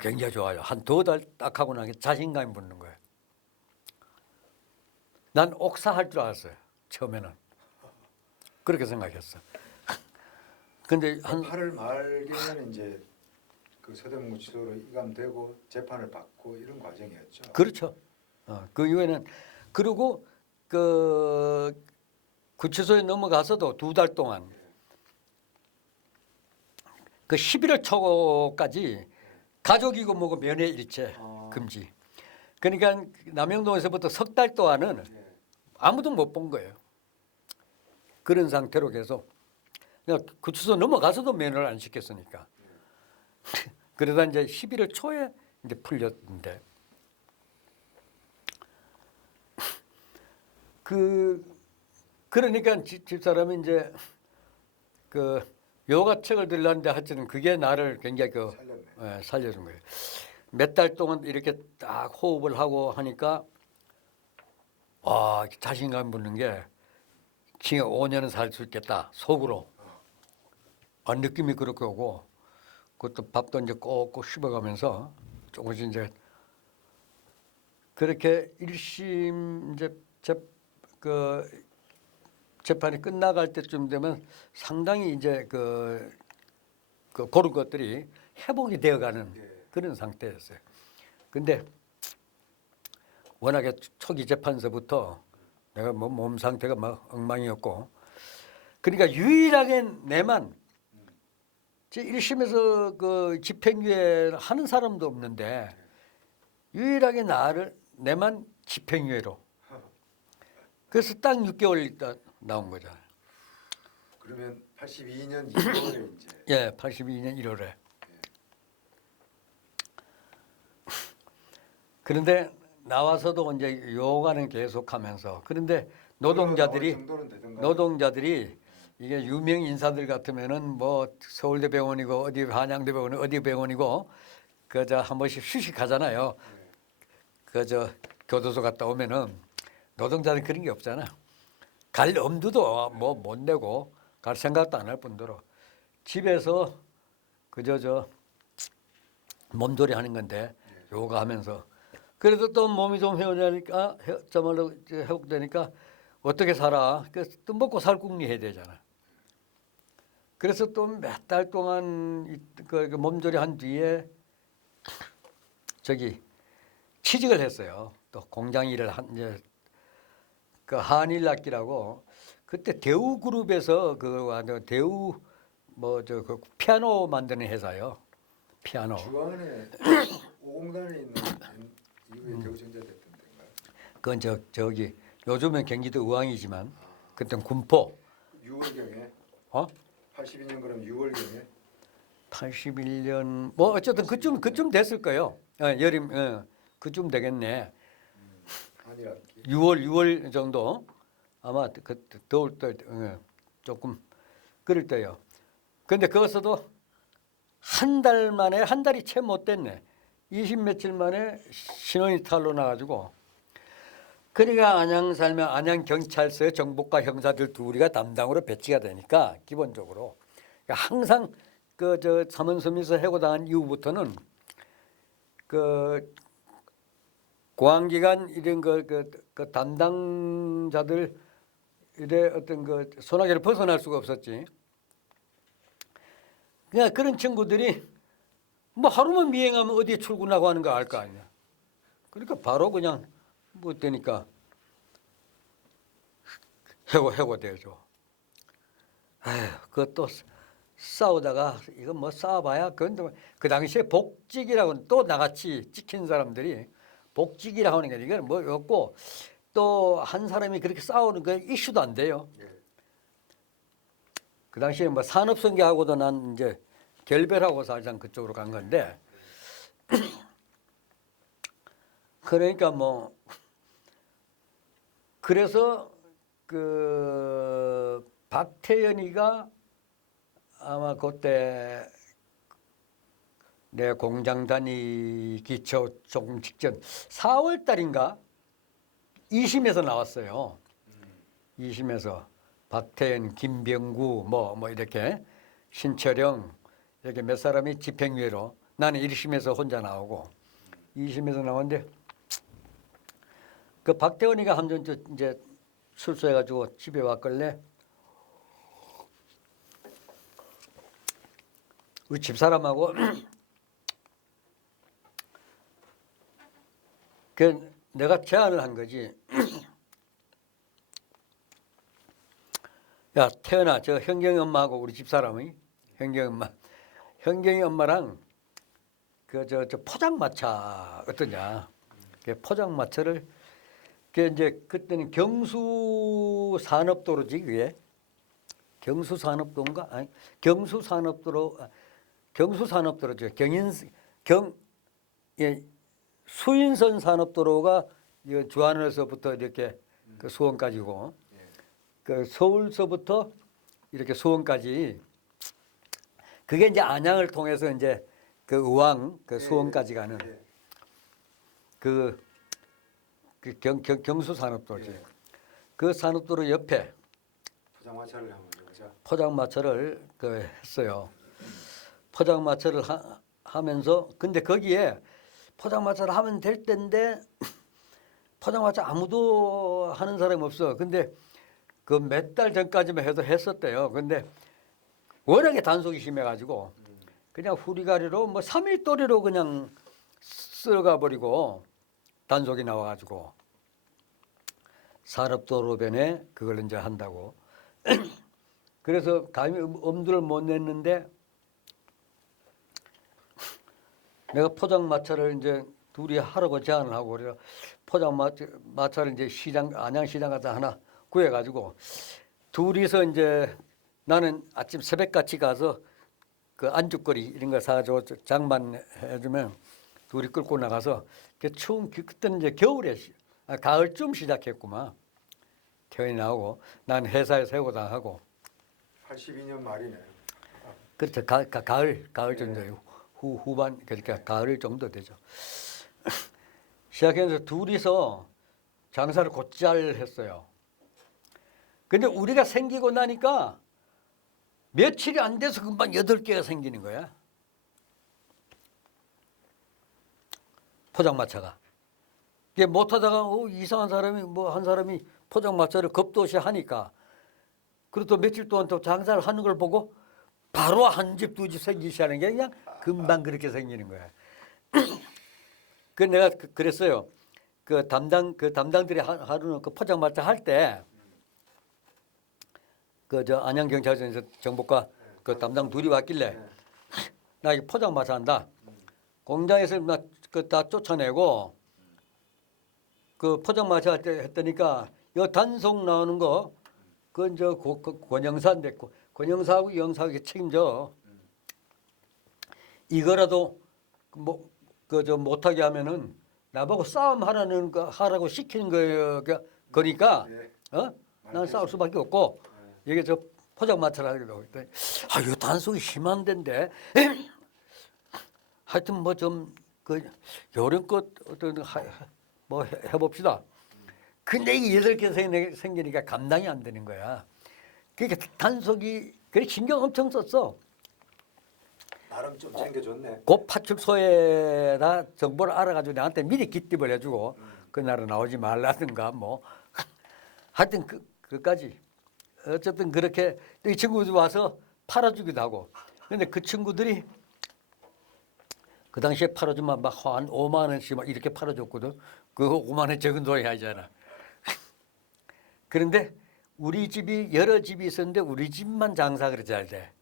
굉장히 좋아요. 한 2달 딱 하고 나니까 자신감이 붙는 거예요. 난 옥사 할 줄 알았어요. 처음에는 그렇게 생각했어. 근데 한 8월 말경에는 이제 그 서대문구치소로 이감되고 재판을 받고 이런 과정이었죠. 그렇죠. 그 이후에는 그리고 그 구치소에 넘어가서도 2달 동안 그 11월 초까지 가족이고 뭐고 면회일체 금지. 그러니까 남영동에서부터 3달 동안은 아무도 못 본 거예요. 그런 상태로 계속 그냥 구치소 넘어가서도 면회를 안 시켰으니까. 그러다 이제 11월 초에 이제 풀렸는데 그러니까 집사람이 이제 그 요가 책을 들려는데 하여튼 그게 나를 굉장히 살려준 거예요. 몇 달 동안 이렇게 딱 호흡을 하고 하니까 자신감 붙는 게 지금 5년은 살 수 있겠다 속으로 느낌이 그렇게 오고 그것도 밥도 이제 꼭꼭 씹어가면서 조금씩 이제 그렇게 1심 이제 재판이 끝나갈 때쯤 되면 상당히 이제 그 고른 것들이 회복이 되어가는 그런 상태였어요. 근데 워낙에 초기 재판서부터 내가 뭐 몸 상태가 막 엉망이었고 그러니까 유일하게 내만 1심에서 그 집행유예 하는 사람도 없는데 유일하게 내만 집행유예로 그래서 딱 6개월 있다 나온 거잖아요. 그러면 82년 2월에 이제 82년 1월에. 그런데 나와서도 이제 요가는 계속하면서 그런데 노동자들이 이게 유명 인사들 같으면은 뭐 서울대 병원이고 어디 한양대 병원 어디 병원이고 그저 한 번씩 휴식하잖아요. 그저 교도소 갔다 오면은 노동자는 그런 게 없잖아. 갈 엄두도 뭐 못 내고 갈 생각도 안 할 뿐더러 집에서 그저 저 몸조리 하는 건데 요가 하면서 그래도 또 몸이 좀 회복되니까 어떻게 살아? 또 먹고 살 궁리 해야 되잖아. 그래서 또 몇 달 동안 그 몸조리 한 뒤에 취직을 했어요. 또 공장 일을 이제 그 한일락기라고 그때 대우그룹에서 대우 그 피아노 만드는 회사요. 피아노. 주안에 5공단에 있는 이후에 대우전자 됐던 데인가요? 그건 저기 요즘은 경기도 의왕이지만 그때는 군포. 6월경에 82년 그럼 6월경에 81년 뭐 어쨌든 그쯤 됐을 거예요. 여름 그쯤 되겠네. 한일학기 6월 정도 아마 그 더울 때 조금 그럴 때요. 근데 거기서도 한 달이 채 못 됐네. 20 며칠 만에 신원이 탈로 나가지고 그러니까 안양 살면 안양 경찰서의 정보과 형사들 둘이가 담당으로 배치가 되니까 기본적으로 항상 저 삼원섬에서 해고당한 이후부터는 그 공안기관 이런 그 담당자들의 어떤 그 소나기를 벗어날 수가 없었지. 그냥 그런 친구들이 뭐 하루만 미행하면 어디에 출근하고 하는 거 알 거 아니야. 그러니까 바로 그냥 뭐 되니까 해고되죠. 아휴, 그것도 싸우다가 이거 뭐 싸워봐야 그 당시에 복직이라고는 또 나같이 찍힌 사람들이 복직이라고 하는 게 이건 뭐였고 또 한 사람이 그렇게 싸우는 거 이슈도 안 돼요. 예. 그 당시에 뭐 산업선계하고도 난 이제 결별하고 사실상 그쪽으로 간 건데 그러니까 뭐 그래서 그 박태연이가 아마 그때 내 공장 다니기 조금 직전 4월 달인가 2심에서 나왔어요. 2심에서 박태연, 김병구 뭐 이렇게 신철영 이렇게 몇 사람이 집행유예로 나는 1심에서 혼자 나오고 2심에서 나왔는데 그 박태원이가 한번 이제 출소해가지고 집에 왔길래 우리 집사람하고 그 내가 제안을 한 거지. 야 태연아 저 현경이 엄마하고 우리 집사람이 현경이 엄마랑 그 저 포장마차 어떠냐? 그 포장마차를 그 이제 그때는 경수산업도로지 그게 경수산업도인가? 아니 경수산업도로죠. 예, 수인선 산업도로가 주안에서부터 이렇게 그 수원까지고 그 서울서부터 이렇게 수원까지 그게 이제 안양을 통해서 이제 그 의왕 그 수원까지 가는 경수산업도로지. 그 산업도로 옆에 포장마차를 하면 그죠? 포장마차를 했어요. 포장마차를 하면서 근데 거기에 포장마차를 하면 될 텐데 포장마차 아무도 하는 사람이 없어. 근데 그 몇 달 전까지만 해도 했었대요. 근데 워낙에 단속이 심해가지고 그냥 후리가리로 뭐 3일도리로 그냥 쓸어가 버리고 단속이 나와가지고 산업도로변에 그걸 이제 한다고. 그래서 감히 엄두를 못 냈는데 내가 포장마차를 이제 둘이 하라고 제안을 하고 그래서 포장마차를 이제 안양시장 가서 하나 구해가지고 둘이서 이제 나는 아침 새벽같이 가서 그 안주거리 이런 거 사가지고 장만해주면 둘이 끌고 나가서 그 추운 그때는 이제 겨울에 가을쯤 시작했구만. 태연이 나오고 난 회사에서 해고당하고 82년 말이네. 그렇죠. 가을 정도예요. 후반 그러니까 가을 정도 되죠. 시작해서 둘이서 장사를 곧잘 했어요. 근데 우리가 생기고 나니까 며칠이 안 돼서 금방 8개가 생기는 거야. 포장마차가. 이게 못하다가 이상한 사람이 뭐 한 사람이 포장마차를 겁도 없이 하니까 그리고 또 며칠 동안 또 장사를 하는 걸 보고 바로 한 집 두 집 생기기 시작하는 게 그냥 금방 그렇게 생기는 거야. 그 내가 그랬어요. 그 담당들이 하루는 그 포장마차 할 때 그 저 안양경찰서에서 정보과 그 담당 둘이 왔길래 나 이 포장마차 한다. 공장에서 다 쫓아내고 그 포장마차 할 때 했더니까 이 단속 나오는 거 그건 저 권영사인데 권영사하고 영사하고 책임져. 이거라도 뭐 그 저 못하게 하면은 나보고 싸움 하라고 시키는 거예요. 그러니까 난 싸울 수밖에 없고 이게 저 포장마차를 하기로 했더니 이거 단속이 심한 데인데 하여튼 뭐 좀 그 요령껏 어떤 뭐 해봅시다. 근데 이 8개 생기니까 감당이 안 되는 거야. 그러니까 단속이 그래 신경 엄청 썼어. 나름 좀 챙겨줬네. 그 파출소에다 정보를 알아가지고 나한테 미리 기팁을 해주고 그날은 나오지 말라든가 뭐 하여튼 그까지 어쨌든 그렇게 또 이 친구들이 와서 팔아주기도 하고 근데 그 친구들이 그 당시에 팔아주면 막 한 5만 원씩 막 이렇게 팔아줬거든. 그 5만 원 적은 돈이 아니잖아. 그런데 우리 집이 여러 집이 있었는데 우리 집만 장사 그렇게 잘 돼.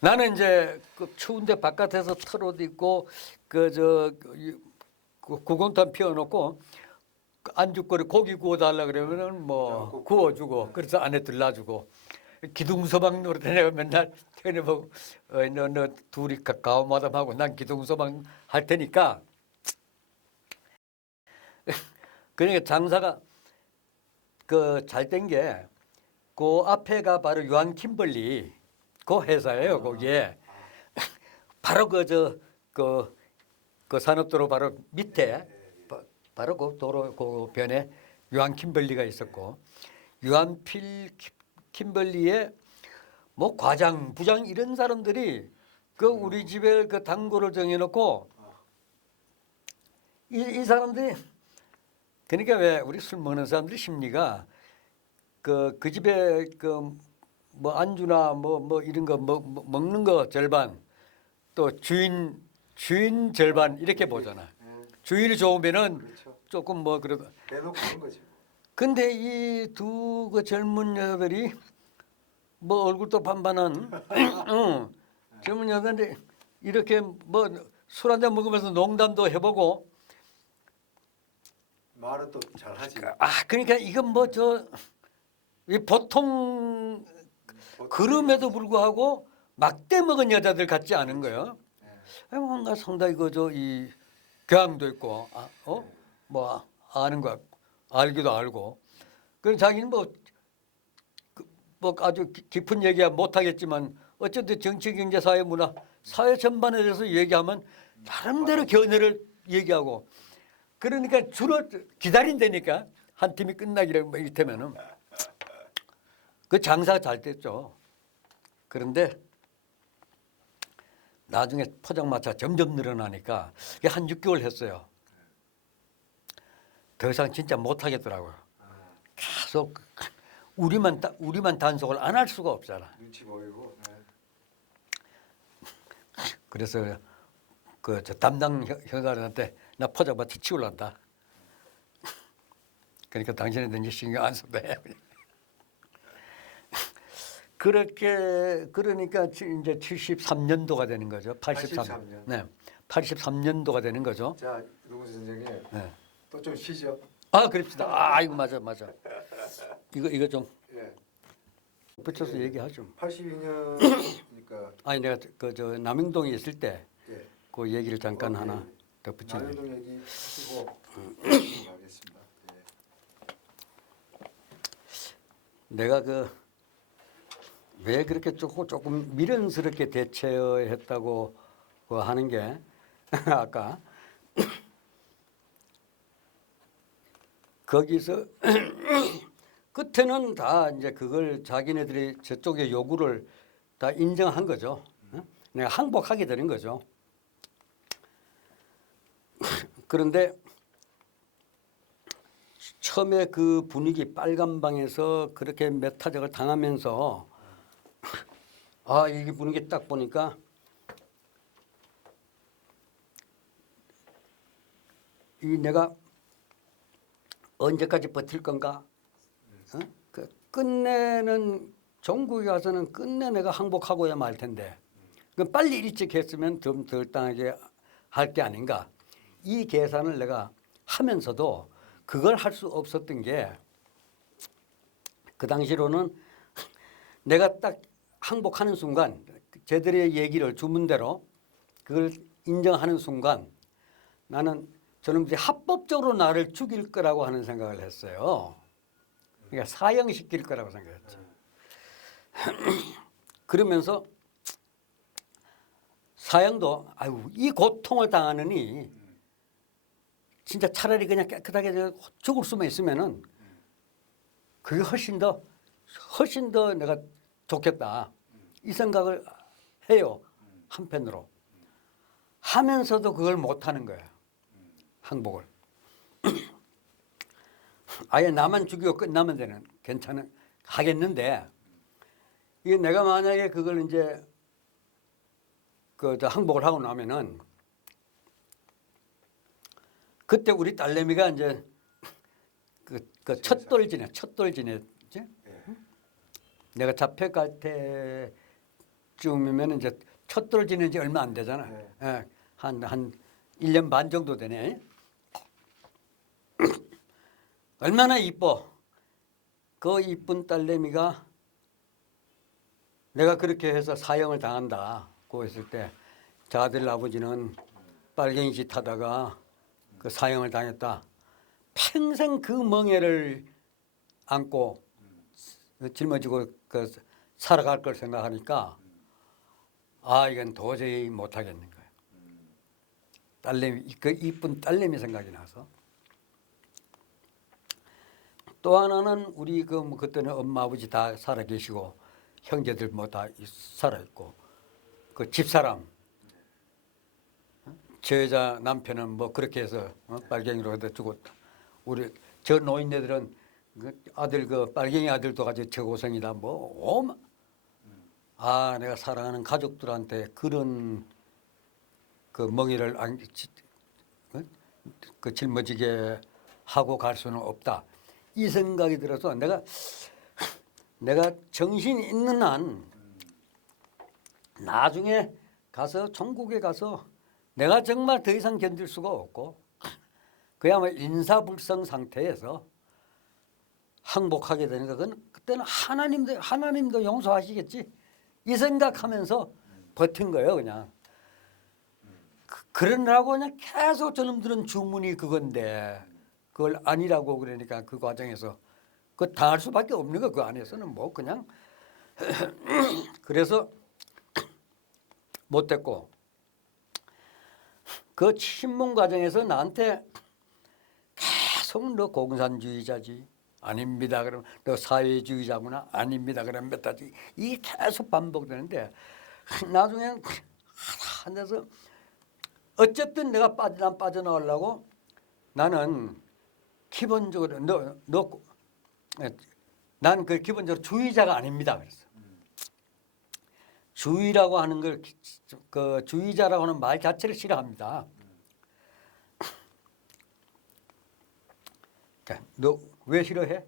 나는 이제 그 추운데 바깥에서 털옷 입고 그저 구공탄 피워놓고 그 안주거리 고기 구워달라 그러면은 뭐 구워주고 그래서 안에 들라주고 기둥서방 노래 내가 맨날 ten에 보고 너 둘이 가오마담하고 난 기둥서방 할 테니까 그러니까 장사가 그 잘 된 게 그 앞에가 바로 유한 킴벌리 그 회사예요. 거기에 바로 그 산업도로 바로 밑에 바로 그 도로 그 변에 유한 킴벌리가 있었고 유한 킴벌리에 뭐 과장, 부장 이런 사람들이 그 우리 집에 그 단골을 정해놓고 이 사람들이 그러니까 왜 우리 술 먹는 사람들 심리가 그 집에 그 뭐 안주나 뭐 이런 거 먹는 거 절반 또 주인 절반 이렇게 보잖아. 주인이 좋으면은 그렇죠. 조금 뭐 그래도. 대놓고 그런 거지. 근데 이 두 그 젊은 여자들이 뭐 얼굴도 반반한 젊은 여자들이 이렇게 뭐 술 한잔 먹으면서 농담도 해보고 말은 또 잘하지. 그러니까 이건 뭐 보통 그럼에도 불구하고 막대 먹은 여자들 같지 않은 거예요. 뭔가 상당히 이 교양도 있고 뭐 아는 거 알기도 알고. 그래서 자기는 뭐 아주 깊은 얘기야 못 하겠지만 어쨌든 정치, 경제, 사회, 문화, 사회 전반에 대해서 얘기하면 나름대로 견해를 얘기하고 그러니까 주로 기다린다니까 한 팀이 끝나기를 뭐 이를테면은 그 장사가 잘 됐죠. 그런데 나중에 포장마차 점점 늘어나니까 이게 한 6개월 했어요. 더 이상 진짜 못 하겠더라고요. 계속 우리만 단속을 안 할 수가 없잖아. 눈치 보이고. 그래서 저 담당 형사한테 나 포장마차 치우란다. 그러니까 당신은 이제 신경 안 써도 해. 그렇게 그러니까 이제 73년도가 되는 거죠. 83년. 네, 83년도가 되는 거죠. 자, 노무사 선생님. 네. 또 좀 쉬죠. 그럽시다. 이거 맞아. 이거 좀 예. 붙여서 얘기하죠. 82년이니까. 아니 내가 저 남영동에 있을 때 그 예. 얘기를 잠깐 하나 더 붙이는. 남영동 얘기 하시고 가겠습니다. 예. 내가 왜 그렇게 조금 미련스럽게 대처했다고 하는 게 아까 거기서 끝에는 다 이제 그걸 자기네들이 저쪽의 요구를 다 인정한 거죠. 내가 항복하게 되는 거죠. 그런데 처음에 그 분위기 빨간 방에서 그렇게 메타적을 당하면서 이게 분위기 딱 보니까 이 내가 언제까지 버틸 건가? 끝내는 종국에 가서는 끝내 내가 항복하고야 말 텐데 빨리 일찍 했으면 좀 덜 당하게 할 게 아닌가? 이 계산을 내가 하면서도 그걸 할 수 없었던 게 그 당시로는 내가 딱 항복하는 순간 쟤들의 얘기를 주문대로 그걸 인정하는 순간 나는 저놈들이 합법적으로 나를 죽일 거라고 하는 생각을 했어요. 그러니까 사형시킬 거라고 생각했죠. 그러면서 사형도 이 고통을 당하느니 진짜 차라리 그냥 깨끗하게 죽을 수만 있으면은 그게 훨씬 더 내가 좋겠다. 이 생각을 해요. 한편으로. 하면서도 그걸 못하는 거예요. 항복을. 아예 나만 죽이고 끝나면 되는 하겠는데 이게 내가 만약에 그걸 이제 저 항복을 하고 나면은 그때 우리 딸내미가 이제 그 첫돌 지냈지. 예. 내가 잡혀갈 때쯤이면 이제 첫돌 지낸 지 얼마 안 되잖아. 네. 예, 한 1년 반 정도 되네. 얼마나 이뻐. 그 이쁜 딸내미가 내가 그렇게 해서 사형을 당한다고 했을 때 저 아들 아버지는 빨갱이 짓 하다가 그 사형을 당했다. 평생 그 멍에를 안고 짊어지고 그 살아갈 걸 생각하니까 아 이건 도저히 못하겠는 거예요. 딸내미 그 이쁜 딸내미 생각이 나서. 또 하나는 우리 뭐 그때는 엄마 아버지 다 살아 계시고 형제들 뭐 다 살아 있고 그 집사람 저 여자 남편은 뭐 그렇게 해서 빨갱이로 해다 죽었다. 우리 저 노인네들은 그 아들 그 빨갱이 아들도 가지고 저 고생이다 뭐 아 내가 사랑하는 가족들한테 그런 그 멍이를 그 짊어지게 하고 갈 수는 없다. 이 생각이 들어서 내가 정신이 있는 한 나중에 가서 전국에 가서 내가 정말 더 이상 견딜 수가 없고 그야말로 인사불성 상태에서 항복하게 되니까 그때는 하나님도 용서하시겠지 이 생각하면서 버틴 거예요 그냥. 그러느라고 그냥 계속 저놈들은 주문이 그건데 그걸 아니라고 그러니까 그 과정에서 그 당할 수밖에 없는 거 그 안에서는 뭐 그냥 그래서 못됐고 그 신문 과정에서 나한테 계속 너 공산주의자지 아닙니다 그러면 너 사회주의자구나 아닙니다 그러면 몇 가지 이게 계속 반복되는데 나중에는 한 데서 어쨌든 내가 빠져나가려고 나는 기본적으로 난 그 기본적으로 주의자가 아닙니다 그랬어. 주의라고 하는 걸 그 주의자라고 하는 말 자체를 싫어합니다. 너 왜 싫어해?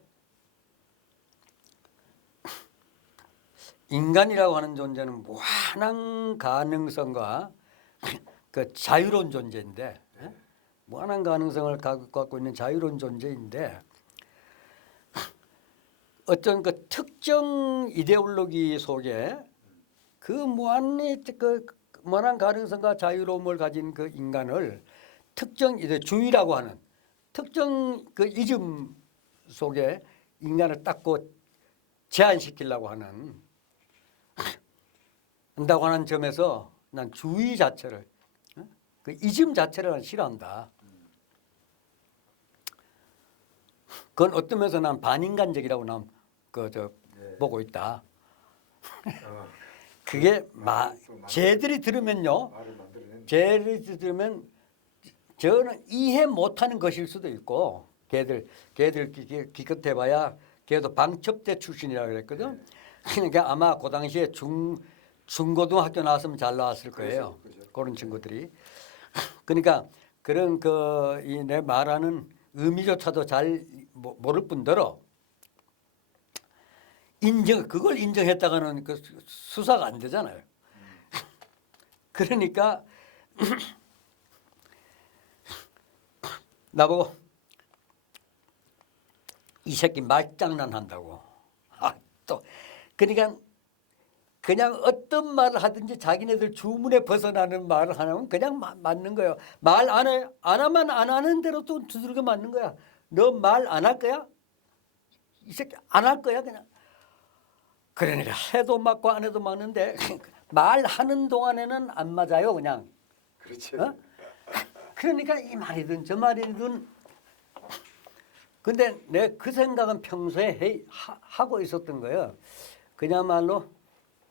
인간이라고 하는 존재는 무한한 가능성과 그 자유로운 존재인데 무한한 가능성을 갖고 있는 자유로운 존재인데 어떤 그 특정 이데올로기 속에 그 무한한 가능성과 자유로움을 가진 그 인간을 특정 주의라고 하는 특정 그 이즘 속에 인간을 닦고 제한시키려고 한다고 하는 점에서 난 주의 자체를 그 이즘 자체를 싫어한다. 그건 어떤 면에서 난 반인간적이라고 난 보고 있다. 그게 쟤들이 들으면요. 쟤들이 들으면 저는 이해 못하는 것일 수도 있고 걔들 기껏해봐야 걔도 방첩대 출신이라 그랬거든. 그러니까 아마 그 당시에 중고등학교 나왔으면 잘 나왔을 거예요. 그런 친구들이. 그러니까 그런 이 내 말하는 의미조차도 잘 모를 뿐더러 그걸 인정했다가는 그 수사가 안 되잖아요. 그러니까 나보고 이 새끼 말장난한다고. 또 그러니까 그냥 어떤 말을 하든지 자기네들 주문에 벗어나는 말을 하면 그냥 맞는 거예요. 말 안 하면 안 하는 대로 또 두들겨 맞는 거야. 너 말 안 할 거야? 이 새끼 안 할 거야 그냥. 그러니까 해도 맞고 안 해도 맞는데 말하는 동안에는 안 맞아요 그냥. 그렇죠. 어? 그러니까 이 말이든 저 말이든 근데 내 그 생각은 평소에 하고 있었던 거예요. 그야말로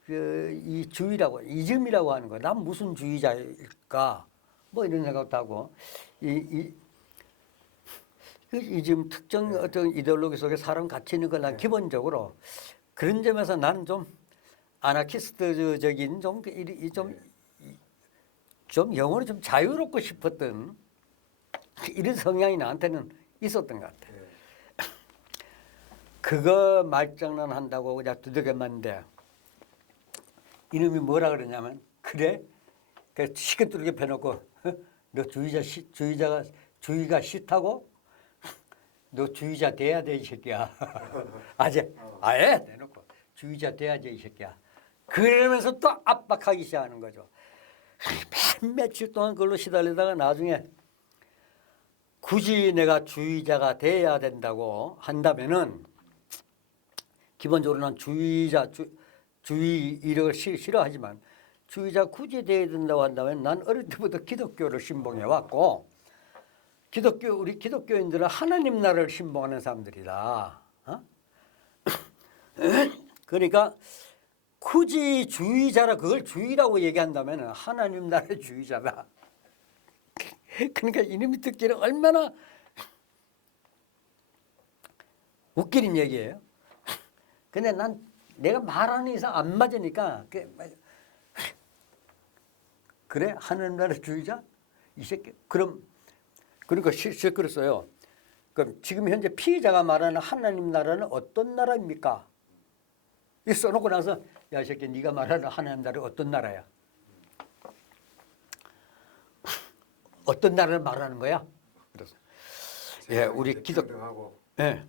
이 주의라고 이즘이라고 하는 거. 난 무슨 주의자일까? 뭐 이런 생각도 하고 이즘 특정 어떤 이데올로기 속에 사람 같이 있는 걸 난 기본적으로 그런 점에서 나는 좀 아나키스트적인 좀 좀 영어로 좀 자유롭고 싶었던 이런 성향이 나한테는 있었던 것 같아. 예. 그거 말장난 한다고 그냥 두들겨 맞는데 이놈이 뭐라 그러냐면 그래? 그 시큰둥하게 펴놓고 너 주의가 싫다고? 너 주의자 돼야 돼 이 새끼야. 아예 내놓고 주의자 돼야지 이 새끼야. 그러면서 또 압박하기 시작하는 거죠. 며칠 동안 그걸로 시달리다가 나중에 굳이 내가 주의자가 돼야 된다고 한다면은 기본적으로 난 주의 이력을 싫어하지만 주의자 굳이 돼야 된다고 한다면 난 어릴 때부터 기독교를 신봉해 왔고 우리 기독교인들은 하나님 나라를 신봉하는 사람들이다. 어? 그러니까 굳이 주의자라 그걸 주의라고 얘기한다면 하나님 나라의 주의자다. 그러니까 이놈이 듣기는 얼마나 웃기는 얘기예요. 근데 난 내가 말하는 이상 안 맞으니까 그래 하나님 나라 주의자 이 새끼 그러니까 실제 그랬어요. 그럼 지금 현재 피의자가 말하는 하나님 나라는 어떤 나라입니까? 이 써놓고 나서 야 이 새끼 네가 말하는 하나님 나라 어떤 나라야? 어떤 나라를 말하는 거야? 그래서 예 우리 기독하고 예.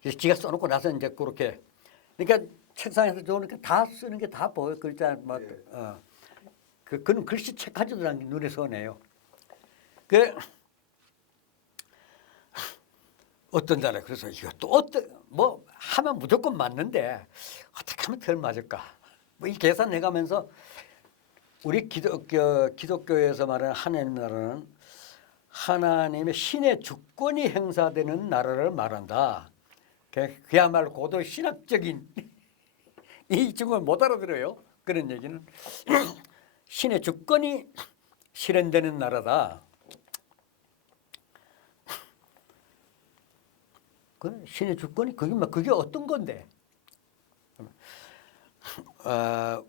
그래서 지가 써놓고 나서 이제 그렇게 그러니까 책상에서 좋으니까 다 쓰는 게 다 보여 글자 막 그는 글씨책 가지고 다니는 게 눈에 선해요. 그 어떤 나라 그래서 이것도 뭐 하면 무조건 맞는데 어떻게 하면 덜 맞을까? 뭐 이 계산해가면서 우리 기독교에서 말하는 하나님 나라는 하나님의 신의 주권이 행사되는 나라를 말한다. 그야말로 고도 신학적인 이 친구는 못 알아들어요. 그런 얘기는 신의 주권이 실현되는 나라다. 그 신의 주권이 그게 어떤 건데?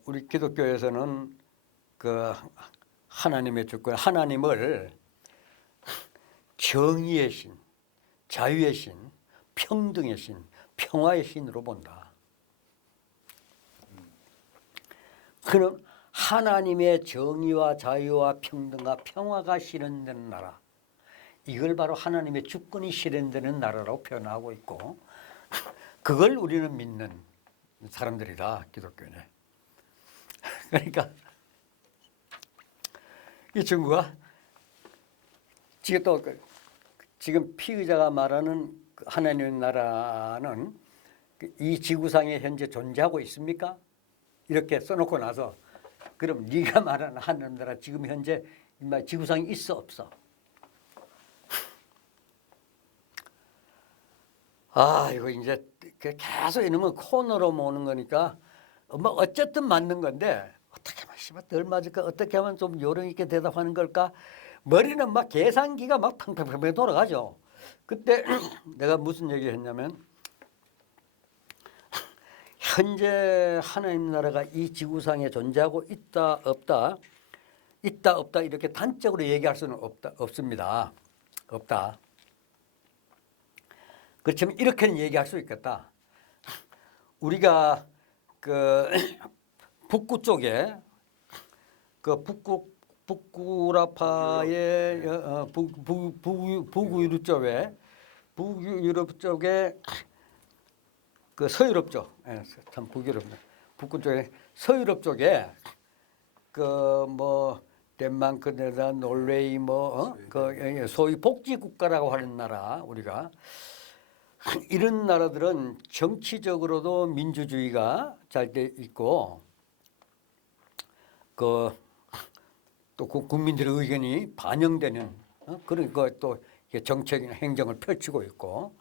우리 기독교에서는 그 하나님의 주권, 하나님을 정의의 신, 자유의 신, 평등의 신, 평화의 신으로 본다. 그럼 하나님의 정의와 자유와 평등과 평화가 실현되는 나라. 이걸 바로 하나님의 주권이 실현되는 나라라고 표현하고 있고 그걸 우리는 믿는 사람들이다. 기독교네. 그러니까 이 친구가 지금 피의자가 말하는 하나님의 나라는 이 지구상에 현재 존재하고 있습니까? 이렇게 써놓고 나서 그럼 네가 말하는 하나님 나라 지금 현재 지구상에 있어 없어? 이거 이제 계속 이러면 코너로 모으는 거니까 뭐 어쨌든 맞는 건데 어떻게 하면 씨발 덜 맞을까? 어떻게 하면 좀 요령 있게 대답하는 걸까? 머리는 막 계산기가 막 팡팡팡 돌아가죠. 그때 내가 무슨 얘기를 했냐면 현재 하나님 나라가 이 지구상에 존재하고 있다 없다 이렇게 단적으로 얘기할 수는 없습니다. 없다. 그렇지만 이렇게는 얘기할 수 있겠다. 우리가 그 북구 쪽에 그 북구라파의 북유럽 쪽에 그 서유럽 쪽, 참 북유럽 북구 쪽에 서유럽 쪽에 그 뭐 덴마크, 네덜란드, 노르웨이 그 소위 복지 국가라고 하는 나라 우리가. 이런 나라들은 정치적으로도 민주주의가 잘 돼 있고 또 국민들의 의견이 반영되는 그런 또 정책이나 행정을 펼치고 있고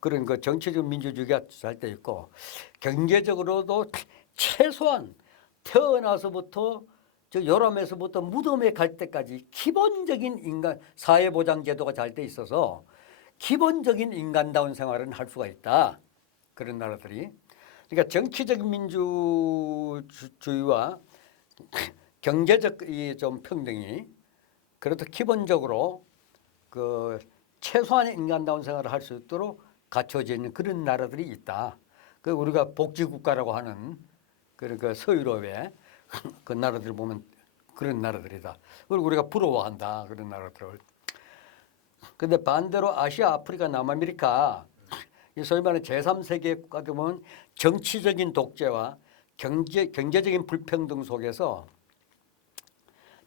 그런 정치적 민주주의가 잘 돼 있고 경제적으로도 최소한 태어나서부터 요람에서부터 무덤에 갈 때까지 기본적인 인간 사회보장 제도가 잘 돼 있어서 기본적인 인간다운 생활은 할 수가 있다. 그런 나라들이. 그러니까 정치적 민주주의와 경제적 이 좀 평등이 그래도 기본적으로 그 최소한의 인간다운 생활을 할 수 있도록 갖춰져 있는 그런 나라들이 있다. 그 우리가 복지국가라고 하는 그런 그 서유럽의 그 나라들 보면 그런 나라들이다. 그리고 우리가 부러워한다 그런 나라들을. 근데 반대로 아시아, 아프리카, 남아메리카 이 소위 말하는 제3세계 국가들 보면 정치적인 독재와 경제적인 불평등 속에서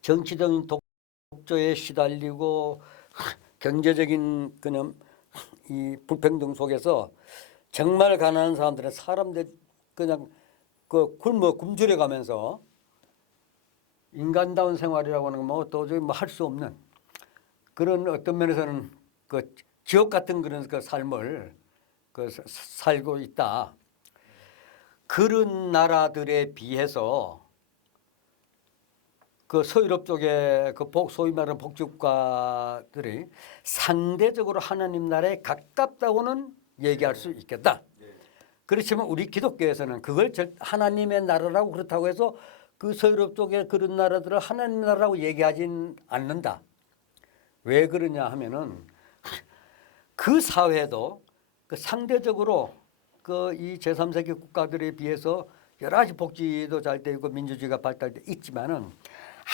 정치적인 독재에 시달리고 경제적인 그냥 이 불평등 속에서 정말 가난한 사람들 그냥 그 굶주려 가면서 인간다운 생활이라고 하는 건 뭐 도저히 뭐 할 수 없는 그런 어떤 면에서는 그 지옥 같은 그런 그 삶을 그 살고 있다. 그런 나라들에 비해서 그 서유럽 쪽에 그 소위 말하는 복지국가들이 상대적으로 하나님 나라에 가깝다고는 얘기할 수 있겠다. 그렇지만 우리 기독교에서는 그걸 하나님의 나라라고 그렇다고 해서 그 서유럽 쪽의 그런 나라들을 하나님 나라라고 얘기하진 않는다. 왜 그러냐 하면은 그 사회도 그 상대적으로 그 이 제3세계 국가들에 비해서 여러 가지 복지도 잘 되고 민주주의가 발달돼 있지만은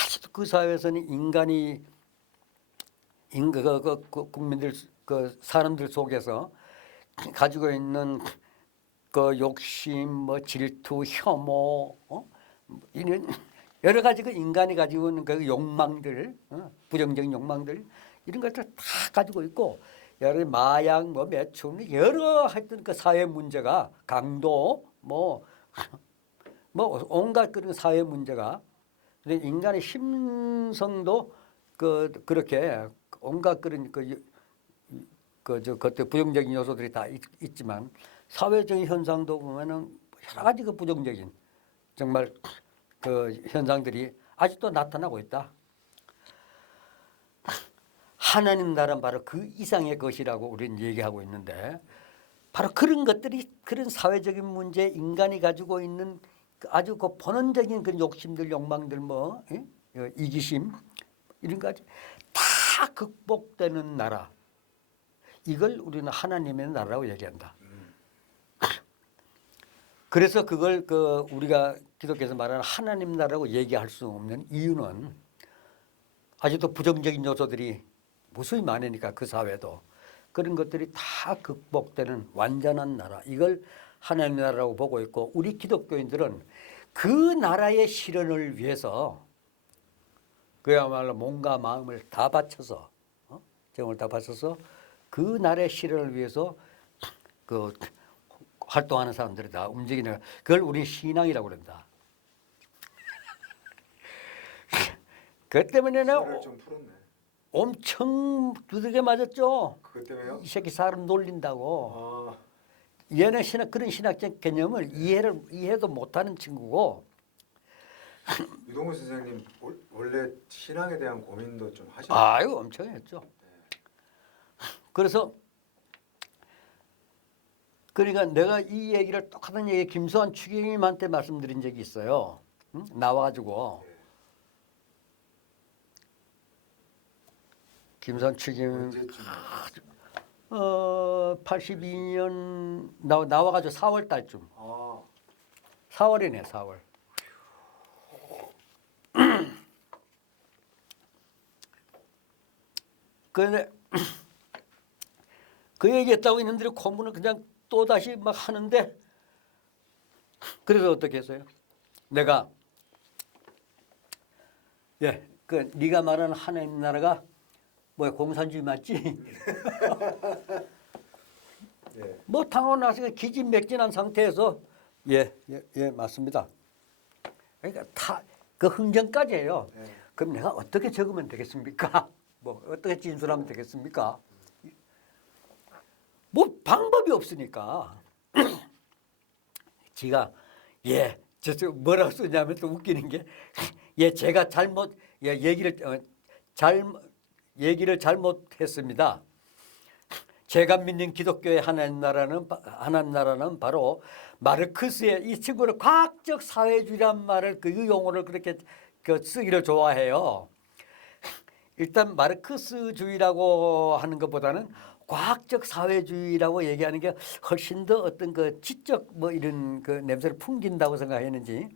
아직도 그 사회에서는 인간이 국민들 그 사람들 속에서 가지고 있는 그 욕심, 뭐 질투, 혐오, 이런 여러 가지 그 인간이 가지고 있는 그 욕망들, 부정적인 욕망들 이런 것들 다 가지고 있고 여러 마약, 뭐 매출, 여러 하여튼 그 사회 문제가 강도, 뭐 온갖 그런 사회 문제가 근데 인간의 심성도 그렇게 온갖 그런 그것들 부정적인 요소들이 다 있지만 사회적인 현상도 보면은 여러 가지 그 부정적인 정말 그 현상들이 아직도 나타나고 있다. 하나님 나라는 바로 그 이상의 것이라고 우리는 얘기하고 있는데 바로 그런 것들이 그런 사회적인 문제 인간이 가지고 있는 아주 그 본원적인 그런 욕심들, 욕망들 뭐 이기심 이런 것까지 다 극복되는 나라. 이걸 우리는 하나님의 나라라고 얘기한다. 그래서 그걸 그 우리가 기독교에서 말하는 하나님 나라라고 얘기할 수 없는 이유는 아직도 부정적인 요소들이 무수히 많으니까 그 사회도 그런 것들이 다 극복되는 완전한 나라. 이걸 하나님 나라라고 보고 있고 우리 기독교인들은 그 나라의 실현을 위해서 그야말로 몸과 마음을 다 바쳐서 정을 다 바쳐서 그 나라의 실현을 위해서 그 활동하는 사람들이다. 움직이는 그걸 우리 신앙이라고 그런다. 그 때문에는 좀 풀었네. 엄청 두들겨 맞았죠. 그것 때문에요? 이 새끼 사람 놀린다고. 아, 얘는 그런 신학적 개념을 이해도 못하는 친구고. 유동훈 선생님 원래 신앙에 대한 고민도 좀 하셨나요? 아유 엄청 했죠. 그래서 그러니까 내가 이 얘기를 똑같은 얘기 김수환 추기님한테 말씀드린 적이 있어요. 응? 나와가지고 김수환 추기님 언제쯤? 82년 나와가지고 4월 달쯤. 아, 4월이네 4월. 그런데 그 얘기했다고 이놈들이 공부는 그냥 또 다시 막 하는데 그래서 어떻게 했어요? 내가 그 네가 말하는 하나님 나라가 뭐야 공산주의 맞지? 예. 뭐 당하고 나서 기진맥진한 상태에서 예 맞습니다. 그러니까 다 그 흥정까지 해요. 예. 그럼 내가 어떻게 적으면 되겠습니까? 뭐 어떻게 진술하면 되겠습니까? 뭐 방법이 없으니까 지가 저 뭐라고 쓰냐면 또 웃기는 게 제가 잘못 얘기를 잘못했습니다. 제가 믿는 기독교의 하나님 나라는 바로 마르크스의 이 친구를 과학적 사회주의란 말을 그 용어를 그렇게 그 쓰기를 좋아해요. 일단 마르크스주의라고 하는 것보다는 과학적 사회주의라고 얘기하는 게 훨씬 더 어떤 그 지적 뭐 이런 그 냄새를 풍긴다고 생각했는지,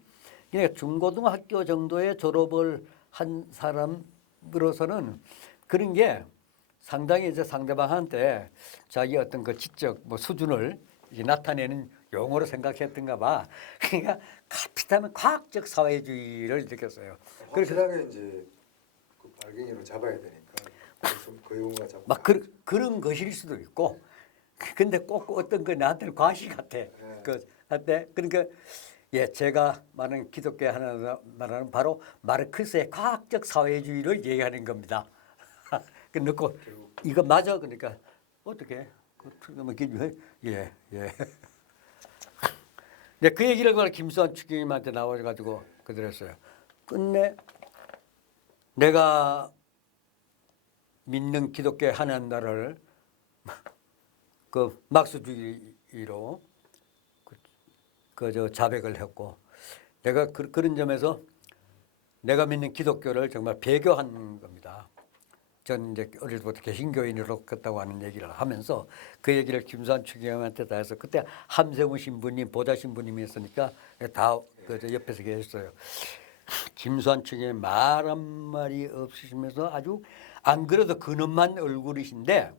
그러니까 중고등학교 정도의 졸업을 한 사람으로서는 그런 게 상당히 이제 상대방한테 자기 어떤 그 지적 뭐 수준을 이제 나타내는 용어로 생각했던가 봐. 그러니까 카피타면 과학적 사회주의를 느꼈어요. 확실하게 이제 그 발갱이로 잡아야 되니까 그 용어가 자꾸 막 그런 것일 수도 있고, 근데 꼭 어떤 그 나한테는 과시 같아. 그 한때 그러니까 예, 제가 말하는 기독교 하나는 바로 마르크스의 과학적 사회주의를 얘기하는 겁니다. 그 넣고 이거 맞아? 그러니까 어떻게? 예, 예. 근데 그 얘기를 그걸 김수환 추기님한테 나와가지고 그들었어요. 끝내 내가 믿는 기독교 하나님 나라를 그 막수주의로 그저 자백을 했고, 내가 그런 점에서 내가 믿는 기독교를 정말 배교한 겁니다. 전 이제 어릴 때부터 개신교인으로 컸다고 하는 얘기를 하면서 그 얘기를 김수환 추기경한테 다 해서, 그때 함세무 신부님 보좌 신부님이 있으니까 다 그 옆에서 계셨어요. 김수환 추기경 말 한마디 없으시면서 아주 안 그래도 근엄한 얼굴이신데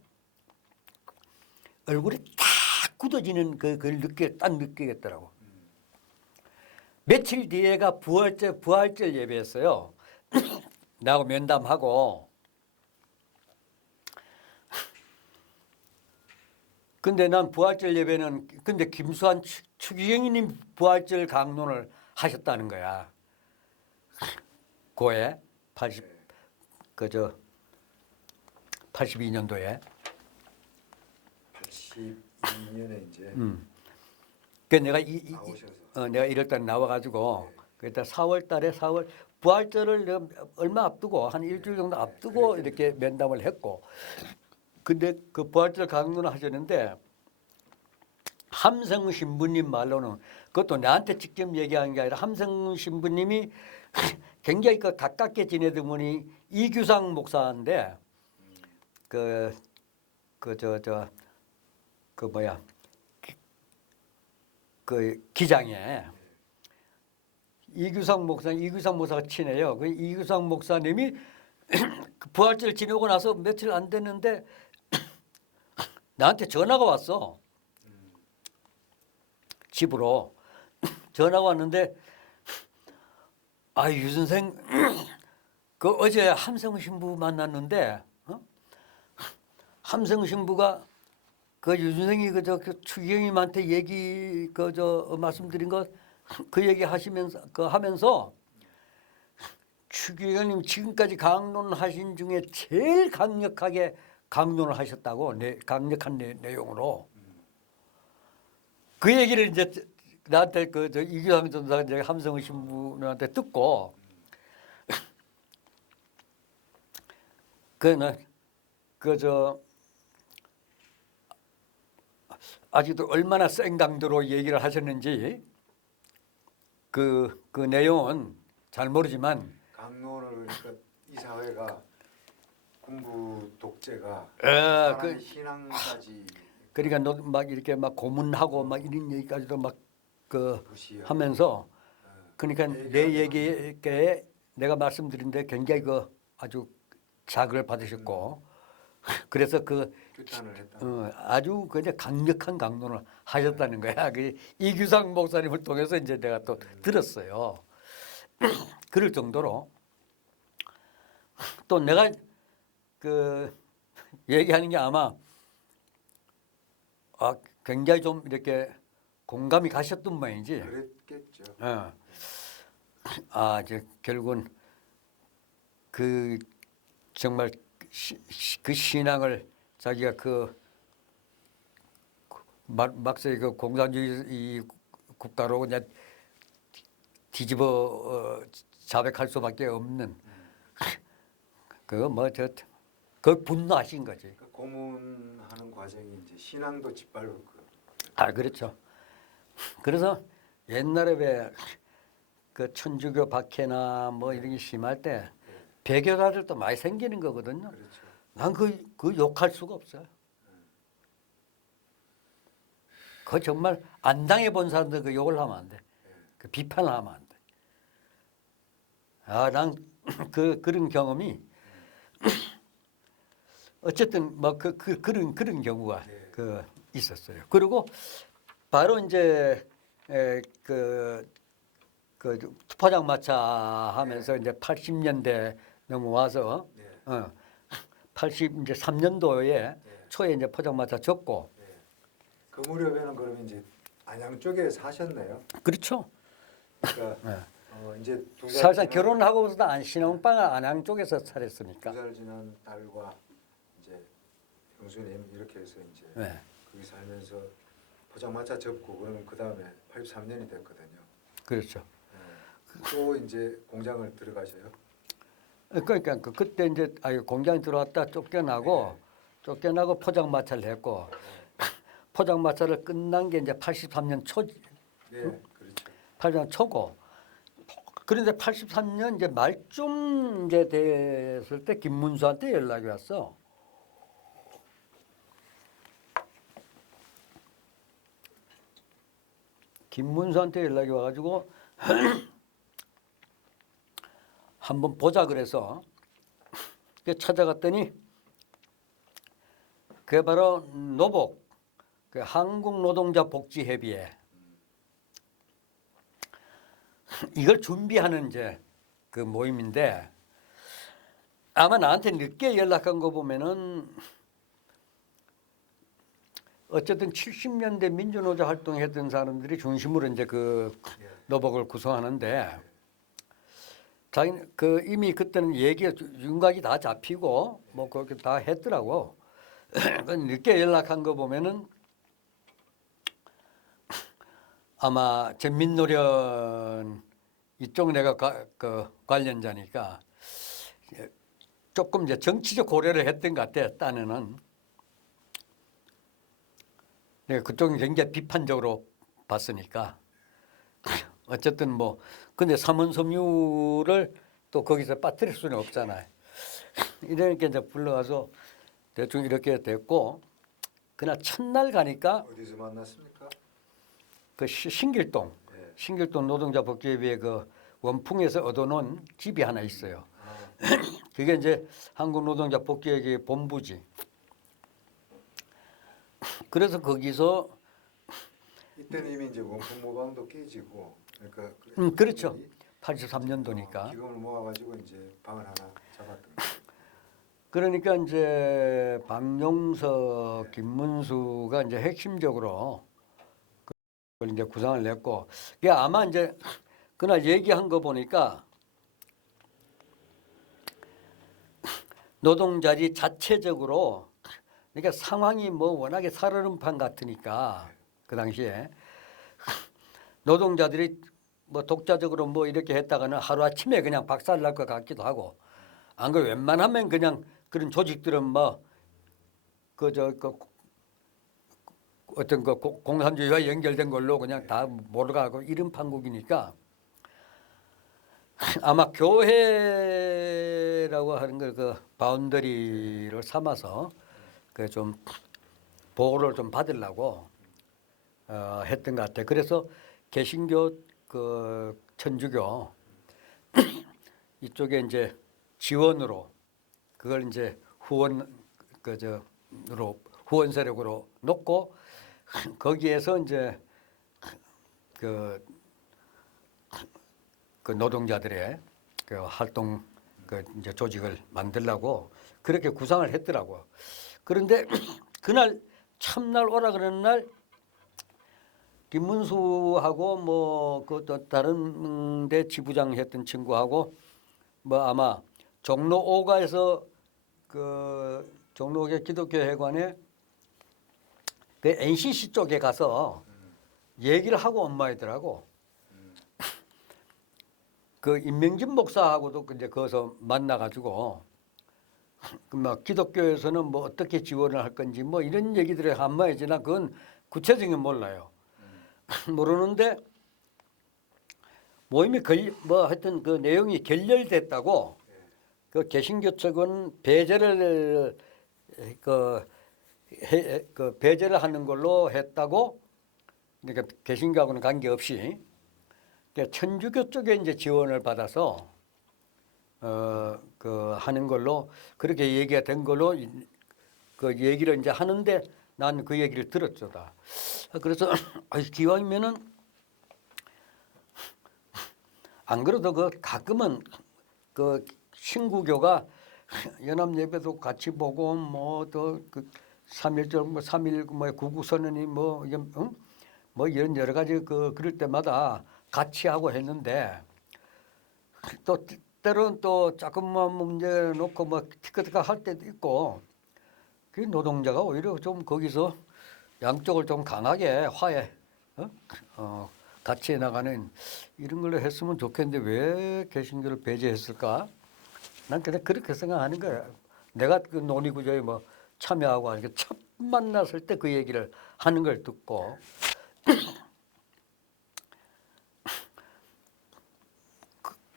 얼굴이 딱 굳어지는 그걸 딱 느끼겠더라고. 며칠 뒤에가 부활절 예배였어요. 나하고 면담하고. 근데 난 부활절 예배는, 근데 김수환 추기경님 부활절 강론을 하셨다는 거야. 고에 82년도에. 82년에 이제 그 내가 나오셔서 내가 1월달에 나와가지고 그때 4월 부활절을 내가 얼마 앞두고 한 일주일 정도 앞두고 이렇게 면담을 했고, 근데 그 부활절 강론을 하셨는데 함성 신부님 말로는, 그것도 나한테 직접 얘기한 게 아니라 함성 신부님이 굉장히 그 가깝게 지내던 분이 이규상 목사인데 그 기장에 이규상 목사가 친해요. 그 이규상 목사님이 그 부활절 지내고 나서 며칠 안 됐는데 나한테 전화가 왔어. 집으로 전화가 왔는데, 아, 유 선생, 그 어제 함성 신부 만났는데, 함성 신부가 그 유 선생이 그 추기경님한테 얘기 말씀드린 것 그 얘기 하시면서 하면서 추기경님 지금까지 강론하신 중에 제일 강력하게 강론을 하셨다고, 강력한 내용으로 그 얘기를 이제 나한테 이규상 전사가 이제 함성 신부한테 듣고, 아직도 얼마나 센 강도로 얘기를 하셨는지 그 내용은 잘 모르지만, 강론을 그러니까 이 사회가 군부 독재가 그 사람의 신앙까지 그러니까 너 막 이렇게 막 고문하고 막 이런 얘기까지도 막 무시하고 하면서, 그러니까 내 얘기하는 얘기에 내가 말씀드린데 굉장히 아주 자극을 받으셨고, 그래서 규탄을 했다. 아주 그냥 강력한 강론을 하셨다는 거야. 그 이규상 목사님을 통해서 이제 내가 또 들었어요. 그럴 정도로. 또 내가 얘기하는 게 아마 굉장히 좀 이렇게 공감이 가셨던 모양이지. 그랬겠죠. 이제 결국은 정말 그 신앙을 자기가 막상 공산주의 이 국가로 그냥 뒤집어 자백할 수밖에 없는 그 분노하신 거지. 그러니까 고문하는 과정이 이제 신앙도 짓밟고. 그렇죠. 그래서 옛날에 왜 그 천주교 박해나 뭐 이런 게 심할 때 배교자들도 많이 생기는 거거든요. 그렇죠. 난 그 욕할 수가 없어요. 그 정말 안 당해 본 사람들 그 욕을 하면 안 돼. 그 비판을 하면 안 돼. 아, 난 그런 경험이 어쨌든 뭐 그런 경우가 네. 그 있었어요. 그리고 바로 이제 그 투파장마차 하면서 이제 80년대 넘어와서 네. 80 이제 3년도에 네. 초에 이제 포장마차 접고 네. 그 무렵에는 그러면 이제 안양 쪽에 사셨네요. 그렇죠. 그러니까 네. 이제 사실상 결혼하고서도 신혼방을 안양 쪽에서 차렸으니까. 2살 지난 딸과 이제 형수님 이렇게 해서 이제 네. 거기 살면서 포장마차 접고 그러면 그 다음에 83년이 됐거든요. 그렇죠. 또 이제 공장을 들어가셔요. 그러니까 그때 이제 공장에 들어왔다 쫓겨나고 포장마차를 했고 포장마차를 끝난 게 이제 83년 초 네, 그렇죠. 83년 초고 그런데 83년 이제 말쯤 이제 됐을 때 김문수한테 연락이 왔어. 김문수한테 연락이 와가지고 한번 보자 그래서 찾아갔더니 그게 바로 노복 그 한국노동자복지협의회 이걸 준비하는 이제 그 모임인데 아마 나한테 늦게 연락한 거 보면은 어쨌든 70년대 민주노조 활동했던 사람들이 중심으로 이제 그 노복을 구성하는데 자기 그 이미 그때는 얘기가 윤곽이 다 잡히고 뭐 그렇게 다 했더라고. 늦게 연락한 거 보면은 아마 전민노련 이쪽 내가 그 관련자니까 조금 이제 정치적 고려를 했던 것 같아. 딴에는 내가 그쪽은 굉장히 비판적으로 봤으니까 어쨌든 뭐 근데 삼원섬유를 또 거기서 빠뜨릴 수는 없잖아요. 이러니까 이제 불러가서 대충 이렇게 됐고 그날 첫날 가니까 어디서 만났습니까? 그 신길동 네. 신길동 노동자 복지회의 그 원풍에서 얻어놓은 집이 하나 있어요. 그게 이제 한국노동자 복지회의 본부지. 그래서 거기서 이때는 이미 이제 원품 모방도 깨지고 그러니까 그렇죠. 83년도니까. 기금을 모아가지고 이제 방을 하나 잡았던 거예요. 그러니까 이제 박용석, 김문수가 이제 핵심적으로 그걸 이제 구상을 냈고, 이게 아마 이제 그날 얘기한 거 보니까 노동자리 자체적으로 그러니까 상황이 뭐 워낙에 살얼음판 같으니까 그 당시에 노동자들이 뭐 독자적으로 뭐 이렇게 했다가는 하루아침에 그냥 박살날 것 같기도 하고 안 그래 웬만하면 그냥 그런 조직들은 뭐 그 어떤 그 공산주의와 연결된 걸로 그냥 다 몰아가고 이런 판국이니까 아마 교회라고 하는 걸 그 바운더리를 삼아서 그 좀 보호를 좀 받으려고 했던 것 같아. 그래서 개신교 그 천주교 이쪽에 이제 지원으로 그걸 이제 후원 후원 세력으로 놓고 거기에서 이제 그 노동자들의 그 활동 그 이제 조직을 만들려고 그렇게 구상을 했더라고. 그런데 그날 참날 오라 그러는 날 김문수하고 뭐 그 또 다른 데 지부장 했던 친구하고 뭐 아마 종로 5가에서 그 종로 5개 기독교 회관에 그 NCC 쪽에 가서 얘기를 하고 온 모양이더라고. 그 임명진 목사하고도 이제 거기서 만나가지고 막 기독교에서는 뭐 어떻게 지원을 할 건지 뭐 이런 얘기들을 한 모양이지나 그건 구체적인 몰라요. 모르는데 모임이 뭐 하여튼 그 내용이 결렬됐다고 그 개신교 측은 배제를 배제를 하는 걸로 했다고. 그러니까 개신교하고는 관계없이 천주교 쪽에 이제 지원을 받아서 그 하는 걸로 그렇게 얘기가 된 걸로 그 얘기를 이제 하는데 난 그 얘기를 들었죠 다. 그래서 기왕이면은 안 그래도 그 가끔은 그 신구교가 연합예배도 같이 보고 뭐 또 그 3.1절 뭐 3.1 뭐 구구선언이 뭐 이런 뭐 이런 여러 가지 그럴 때마다 같이 하고 했는데 또 때로는 또 조금만 문제 놓고 뭐 티끌티끌 할 때도 있고 그 노동자가 오히려 좀 거기서 양쪽을 좀 강하게 화해 같이 나가는 이런 걸로 했으면 좋겠는데 왜 개신교를 배제했을까? 난 그냥 그렇게 생각하는 거야. 내가 그 논의구조에 뭐 참여하고 하니까 첫 만났을 때 그 얘기를 하는 걸 듣고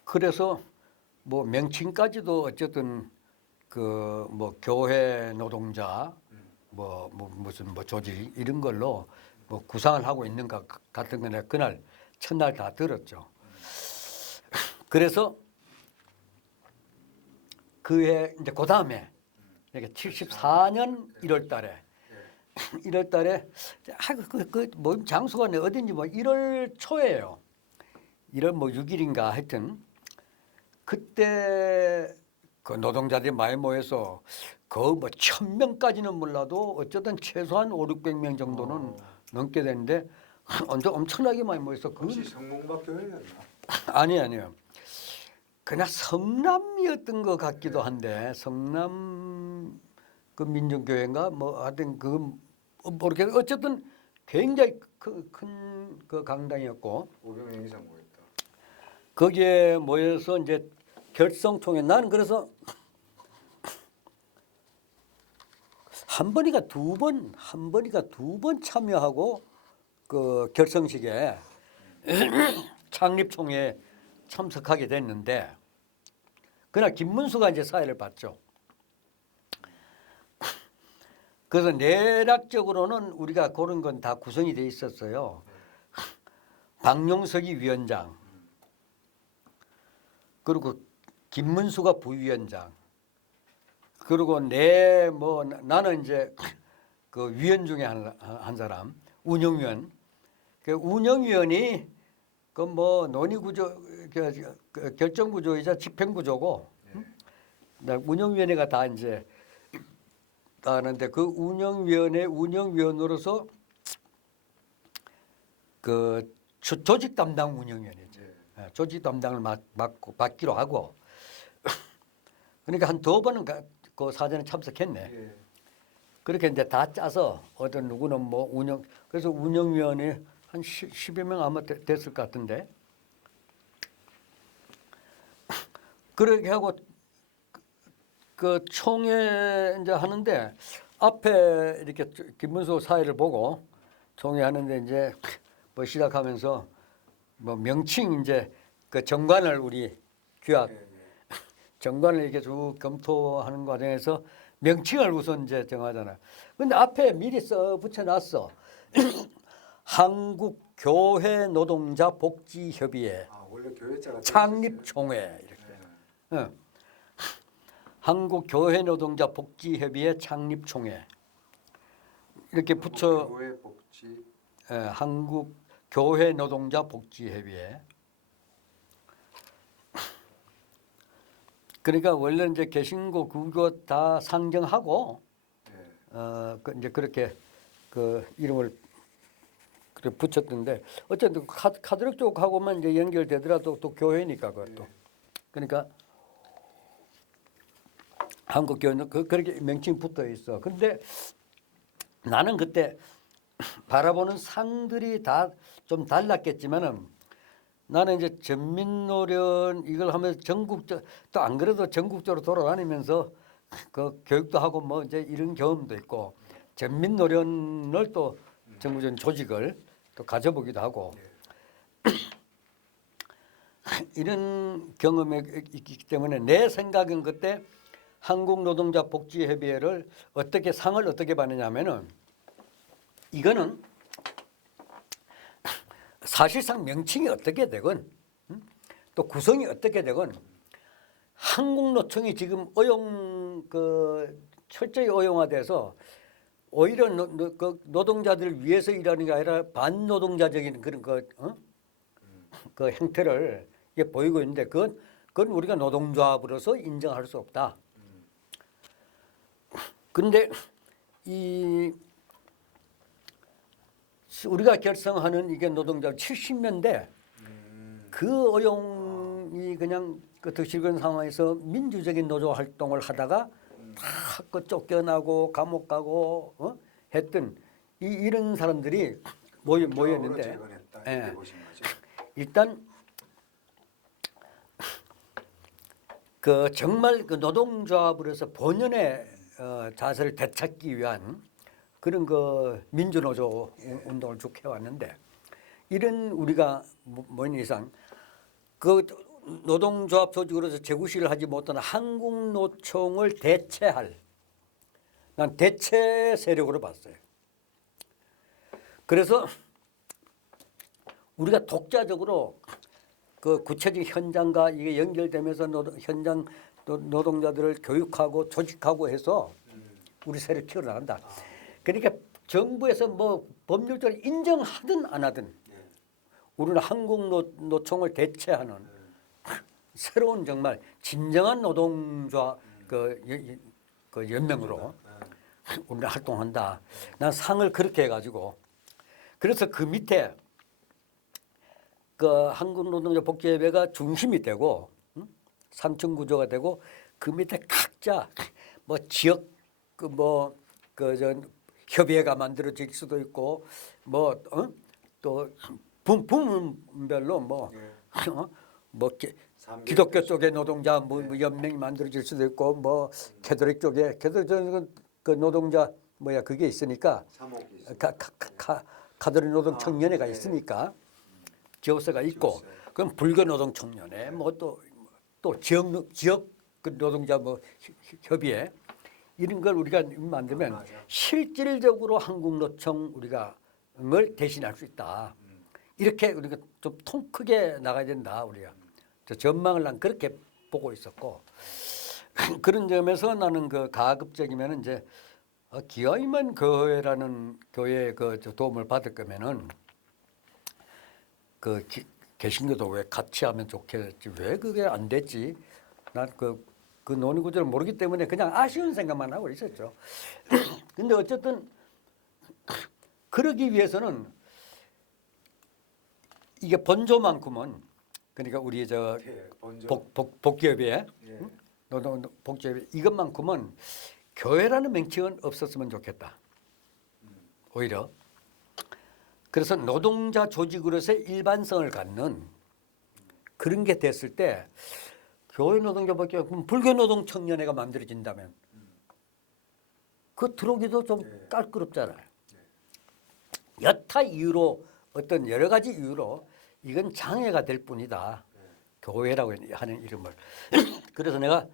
그래서 뭐 명칭까지도 어쨌든 그 뭐 교회 노동자 뭐 무슨 뭐 조직 이런 걸로 뭐 구상을 하고 있는 것 같은 거는 그날 첫날 다 들었죠. 그래서 그해 이제 그 다음에 이게 74년 1월달에 1월달에 그 모임 장소가 어딘지 뭐 1월 초예요. 1월 뭐 6일인가 하여튼 그때 그 노동자들이 많이 모여서 그 뭐 1,000명까지는 몰라도 어쨌든 최소한 500~600명 정도는 넘게 되는데 엄청나게 많이 모여서 혹시 성몽박교회였나? 아니요. 그냥 성남이었던 것 같기도 한데 성남 그 민중교회인가 뭐 하여튼 그 모르겠 어쨌든 굉장히 큰 그 강당이었고 500명 이상 모였다. 거기에 모여서 이제 결성통에 나는 그래서 한 번이가 두 번 참여하고 그 결성식에 창립총회에 참석하게 됐는데 그날 김문수가 이제 사회를 봤죠. 그래서 내락적으로는 우리가 그런 건 다 구성이 돼 있었어요. 박용석이 위원장, 그리고 김문수가 부위원장, 그리고 나는 이제 그 위원 중에 한 사람, 운영위원. 그 운영위원이 그 뭐 논의구조, 결정구조이자 집행구조고, 운영위원회가 다 이제 다 하는데 그 운영위원회 운영위원으로서 그 조직 담당 운영위원이죠. 조직 담당을 맡기로 하고 그러니까 한 2번은 그 사전에 참석했네. 그렇게 이제 다 짜서 어떤 누구는 뭐 그래서 운영위원회 한 10여 명 아마 됐을 것 같은데 그렇게 하고 그 총회 이제 하는데 앞에 이렇게 김문수 사회를 보고 총회 하는데 이제 뭐 시작하면서 뭐 명칭 이제 그 정관을 우리 규약 정관을 이렇게 쭉 검토하는 과정에서 명칭을 우선 이제 정하잖아요. 근데 앞에 미리 써 붙여놨어. 한국교회 노동자 복지협의회 원래 교회자가 창립총회 이렇게. 한국교회 노동자 복지협의회 창립총회 이렇게 붙여. 교회 복지. 한국교회 노동자 복지협의회. 그러니까 원래 이제 개신고 그거 다 상정하고 이제 그렇게 그 이름을 그렇게 붙였던데 어쨌든 카톨릭 쪽하고만 이제 연결되더라도 또 교회니까 그것도. 그러니까 한국교회는 그렇게 명칭 붙어 있어. 근데 나는 그때 바라보는 상들이 다 좀 달랐겠지만은 나는 이제 전민노련 이걸 하면서 전국적 또 안 그래도 전국적으로 돌아다니면서 그 교육도 하고 뭐 이제 이런 경험도 있고 전민노련을 또 전국적인 조직을 또 가져보기도 하고 이런 경험이 있기 때문에 내 생각은 그때 한국노동자복지협의회를 어떻게 상을 어떻게 받느냐면은 이거는 사실상 명칭이 어떻게 되건 또 구성이 어떻게 되건 한국노총이 지금 철저히 어용화돼서 오히려 노동자들을 위해서 일하는 게 아니라 반노동자적인 그런 그 행태를 이게 보이고 있는데 그건 우리가 노동조합으로서 인정할 수 없다. 그런데 이 우리가 결성하는 이게 노동자 70년대 그 어용이 그냥 그 득실근 상황에서 민주적인 노조 활동을 하다가 다 쫓겨나고 감옥 가고 했던 이런 사람들이 모였는데 예. 일단 그 정말 그 노동조합으로서 본연의 자세를 되찾기 위한 그런 그 민주노조 운동을 쭉 해왔는데 이런 우리가 뭔 이상 그 노동조합 조직으로서 재구시를 하지 못한 한국노총을 대체할 난 대체 세력으로 봤어요. 그래서 우리가 독자적으로 그 구체적 현장과 이게 연결되면서 현장 노동자들을 교육하고 조직하고 해서 우리 세력 키워나간다. 그러니까 정부에서 뭐 법률적으로 인정하든 안 하든 우리는 한국노총을 대체하는 새로운 정말 진정한 노동조합 그 연맹으로 우리는 활동한다. 난 상을 그렇게 해가지고 그래서 그 밑에 그 한국노동자복지협의회가 중심이 되고 3층 구조가 되고 그 밑에 각자 뭐 지역 협의회가 만들어질 수도 있고 또 부문별로 기독교 쪽의 노동자 연맹이 만들어질 수도 있고 뭐 캐톨릭 쪽에 그 노동자 그게 있으니까 카톨릭 노동 청년회가 있으니까 지역사가 있고 그럼 불교 노동 청년회 또 지역 그 노동자 협의회 이런 걸 우리가 만들면 실질적으로 한국노총 우리가 을 대신할 수 있다. 이렇게 우리가 좀 통 크게 나가야 된다. 우리가 저 전망을 난 그렇게 보고 있었고 그런 점에서 나는 그 가급적이면 이제 기어이만 교회라는 교회의 그 도움을 받을 거면은 그 개신교도 왜 같이 하면 좋겠지 왜 그게 안 됐지? 난 그 논의 구조를 모르기 때문에 그냥 아쉬운 생각만 하고 있었죠. 근데 어쨌든 그러기 위해서는 이게 본조만큼은 그러니까 우리 복지협의회 노동 복지협의회 이것만큼은 교회라는 명칭은 없었으면 좋겠다. 오히려 그래서 노동자 조직으로서의 일반성을 갖는 그런 게 됐을 때 교회 노동자밖에 그럼 불교 노동 청년회가 만들어진다면 그 들어오기도 좀 깔끄럽잖아요. 여타 이유로 어떤 여러 가지 이유로 이건 장애가 될 뿐이다. 교회라고 하는 이름을. 그래서 내가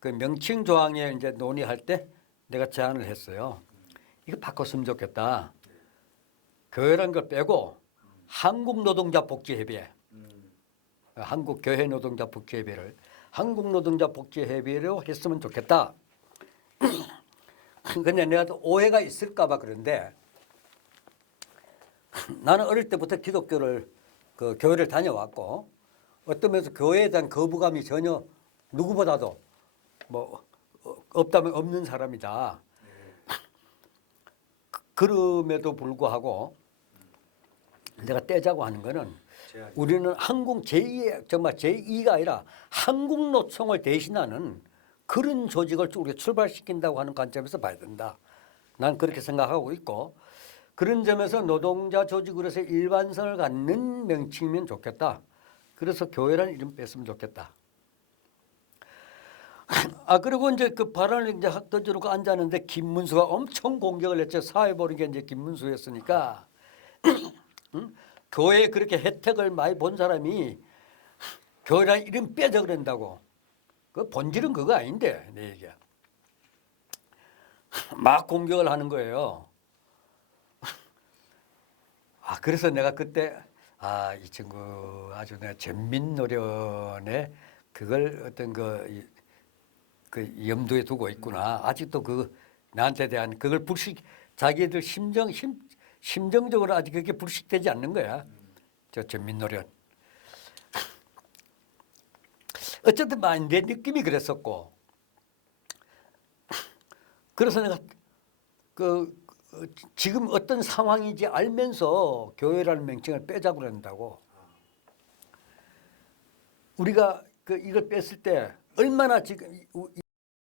그 명칭 조항에 이제 논의할 때 내가 제안을 했어요. 이거 바꿨으면 좋겠다. 교회라는 걸 빼고 한국노동자복지협의회, 한국교회노동자복지협의회를 한국노동자복지협의회로 했으면 좋겠다. 근데 내가 또 오해가 있을까 봐 그런데 나는 어릴 때부터 기독교를 그 교회를 다녀왔고 어떤 면에서 교회에 대한 거부감이 전혀 누구보다도 뭐 없다면 없는 사람이다. 그럼에도 불구하고 내가 떼자고 하는 거는 우리는 한국 제2의 정말 제2가 아니라 한국노총을 대신하는 그런 조직을 우리가 출발시킨다고 하는 관점에서 봐야 된다. 난 그렇게 생각하고 있고 그런 점에서 노동자 조직으로서 일반성을 갖는 명칭이면 좋겠다. 그래서 교회라는 이름 뺐으면 좋겠다. 그리고 이제 그 발언을 이제 던져놓고 앉았는데 김문수가 엄청 공격을 했죠. 사회 보는 게 이제 김문수였으니까. 응? 교회에 그렇게 혜택을 많이 본 사람이 교회라는 이름 빼자 그런다고. 그 본질은 그거 아닌데 내 얘기야. 막 공격을 하는 거예요. 아 그래서 내가 그때 이 친구 아주 내가 전민노련에 그걸 어떤 그 염두에 두고 있구나. 아직도 그 나한테 대한 그걸 자기들 심정적으로 아직 그게 불식되지 않는 거야. 저 전민노련. 어쨌든 내 느낌이 그랬었고. 그래서 내가 지금 어떤 상황인지 알면서 교회라는 명칭을 빼자고 그런다고. 우리가 이걸 뺐을 때 얼마나 지금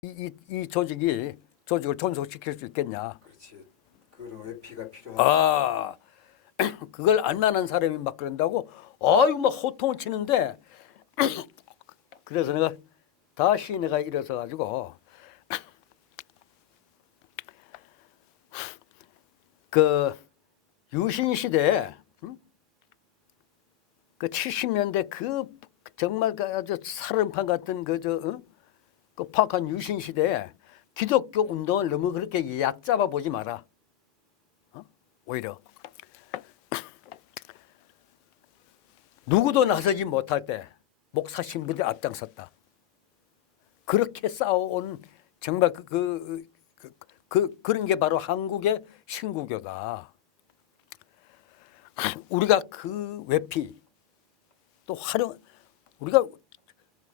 이 조직을 존속시킬 수 있겠냐. 그렇지. 그 외피가 필요한. 그걸 알만한 사람이 막 그런다고. 아유 막 호통을 치는데 그래서 내가 일어서 가지고 그 유신 시대에 그 70년대 정말 아주 살얼판 같은 그 파악한 유신 시대에 기독교 운동을 너무 그렇게 얕잡아 보지 마라. 오히려 누구도 나서지 못할 때 목사 신부들이 앞장섰다. 그렇게 싸워온 정말 그런 게 바로 한국의 신구교다. 우리가 그 외피 또 우리가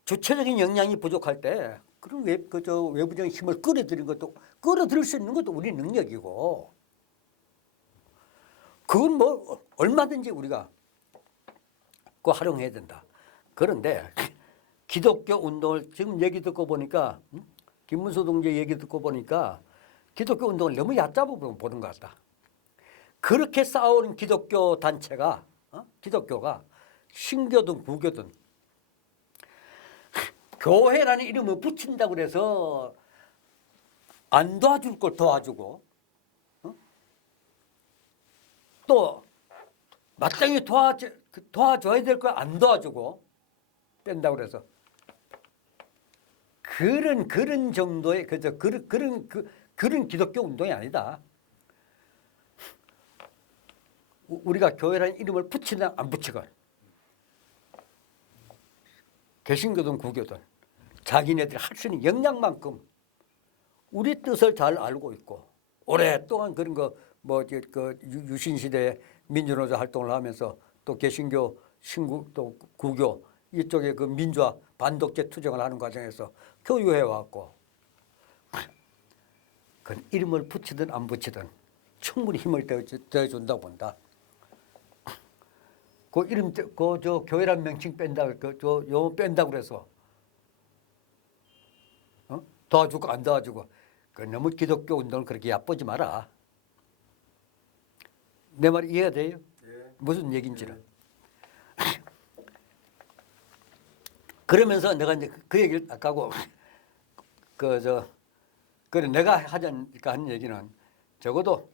주체적인 역량이 부족할 때 그런 외부적인 힘을 끌어들일 수 있는 것도 우리 능력이고 그건 뭐 얼마든지 우리가 활용해야 된다. 그런데 기독교 운동을 지금 얘기 듣고 보니까 김문수 동지 얘기 듣고 보니까 기독교 운동을 너무 얕잡아 보는 것 같다. 그렇게 싸우는 기독교 단체가 기독교가 신교든 구교든 교회라는 이름을 붙인다고 그래서 안 도와줄 걸 도와주고 또 마땅히 도와줘야 될 걸 안 도와주고 뺀다고 그래서 그런 정도의 그런 기독교 운동이 아니다. 우리가 교회라는 이름을 붙이든 안 붙이건 개신교든 구교든 자기네들이 할 수 있는 역량만큼 우리 뜻을 잘 알고 있고 오랫동안 그런 유신 시대에 민주노조 활동을 하면서 또 개신교, 신구 또 구교 이쪽에 그 민주화 반독재 투쟁을 하는 과정에서 교유해 왔고 그 이름을 붙이든 안 붙이든 충분히 힘을 대준다고 본다. 그 이름 저 교회란 명칭 뺀다 뺀다고 그래서 도와주고 안 도와주고 너무 기독교 운동을 그렇게 얕보지 마라. 내 말이 이해가 돼요? 예. 무슨 얘기인지는. 그러면서 내가 이제 그 얘기를 아까 하고 그래 내가 하자니까 하는 얘기는 적어도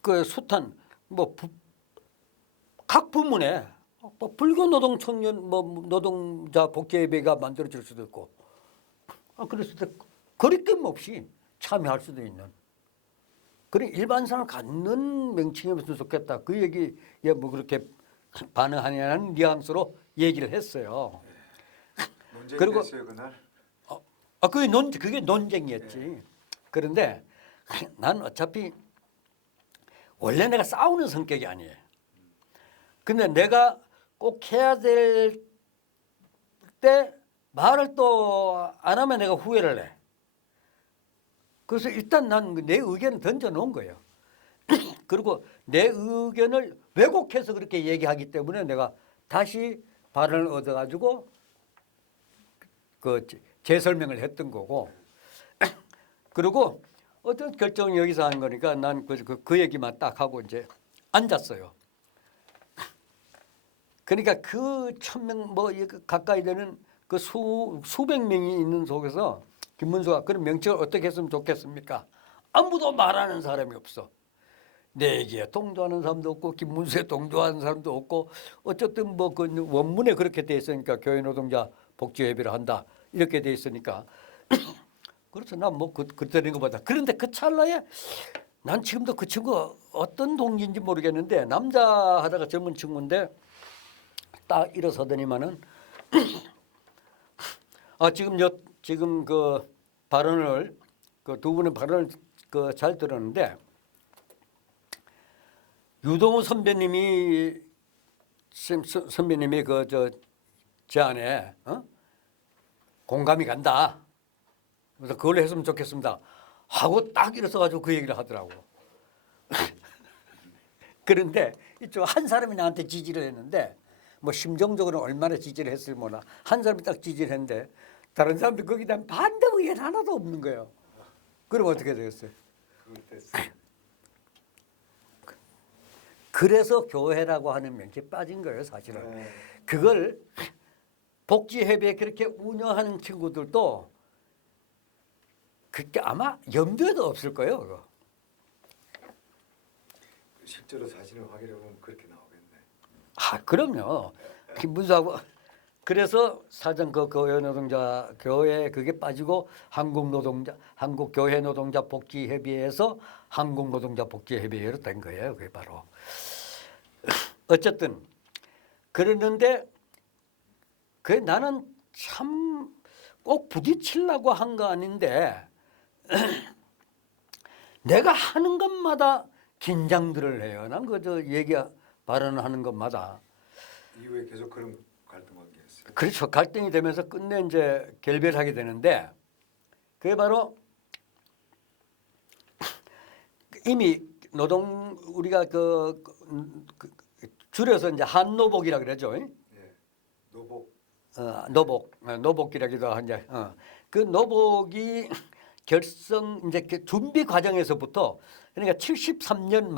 그 숱한 각 부문에 불교 노동 청년 노동자 복지예배가 만들어질 수도 있고 그랬을 때 거리낌 없이 참여할 수도 있는 그런 일반성을 갖는 명칭이었으면 좋겠다. 그 얘기에 뭐 그렇게 반응하냐는 뉘앙스로 얘기를 했어요. 논쟁이 됐어요 그날. 그게 논쟁이었지. 네. 그런데 난 어차피 원래 내가 싸우는 성격이 아니에요. 근데 내가 꼭 해야 될 때 말을 또 안 하면 내가 후회를 해. 그래서 일단 난 내 의견을 던져놓은 거예요. 그리고 내 의견을 왜곡해서 그렇게 얘기하기 때문에 내가 다시 발언을 얻어가지고 재설명을 했던 거고. 그리고 어떤 결정을 여기서 한 거니까 난 그 얘기만 딱 하고 이제 앉았어요. 그러니까 그 1000명 가까이 되는 그 수백 명이 있는 속에서 김문수가 그런 명칭을 어떻게 했으면 좋겠습니까? 아무도 말하는 사람이 없어. 내 얘기에 동조하는 사람도 없고 김문수에 동조하는 사람도 없고 어쨌든 뭐 그 원문에 그렇게 돼 있으니까 교회 노동자 복지협의를 한다 이렇게 돼 있으니까 그렇죠. 난 뭐 그때는 것보다 그런데 그 찰나에 난 지금도 그 친구 어떤 동기인지 모르겠는데 남자 하다가 젊은 친구인데 딱 일어서더니만은 지금 그 발언을 그 두 분의 발언을 그 잘 들었는데 유동우 선배님이 그 제 안에 공감이 간다. 그래서 그걸로 했으면 좋겠습니다. 하고 딱 일어서가지고 그 얘기를 하더라고. 그런데 이쪽 한 사람이 나한테 지지를 했는데 뭐 심정적으로는 얼마나 지지를 했을 몰라. 한 사람이 딱 지지를 했는데 다른 사람들 거기에 대한 반대 의견 하나도 없는 거예요. 그럼 어떻게 되겠어요? 그래서 교회라고 하는 명칭에 빠진 거예요, 사실은. 그걸 복지협의회 그렇게 운영하는 친구들도 그게 아마 염두에도 없을 거예요. 그거. 실제로 사진을 확인해 보면 그렇게 나오겠네. 아, 그럼요. 김문수하고 그래서 사전 그 교회 노동자 교회 그게 빠지고 한국 교회 노동자 복지협의회에서 한국 노동자 복지협의회로 된 거예요. 그게 바로. 어쨌든 그랬는데 그 나는 참 꼭 부딪히려고 한 거 아닌데 내가 하는 것마다 긴장들을 해요. 난 그저 얘기 발언하는 것마다. 이후에 계속 그런 갈등 관계였어요. 그렇죠. 갈등이 되면서 끝내 이제 결별하게 되는데 그게 바로 이미 우리가 줄여서 이제 한노복이라 그러죠. 예, 노복. 노복이라기도 하는데 그 노복이 결성 이제 준비 과정에서부터 그러니까 73년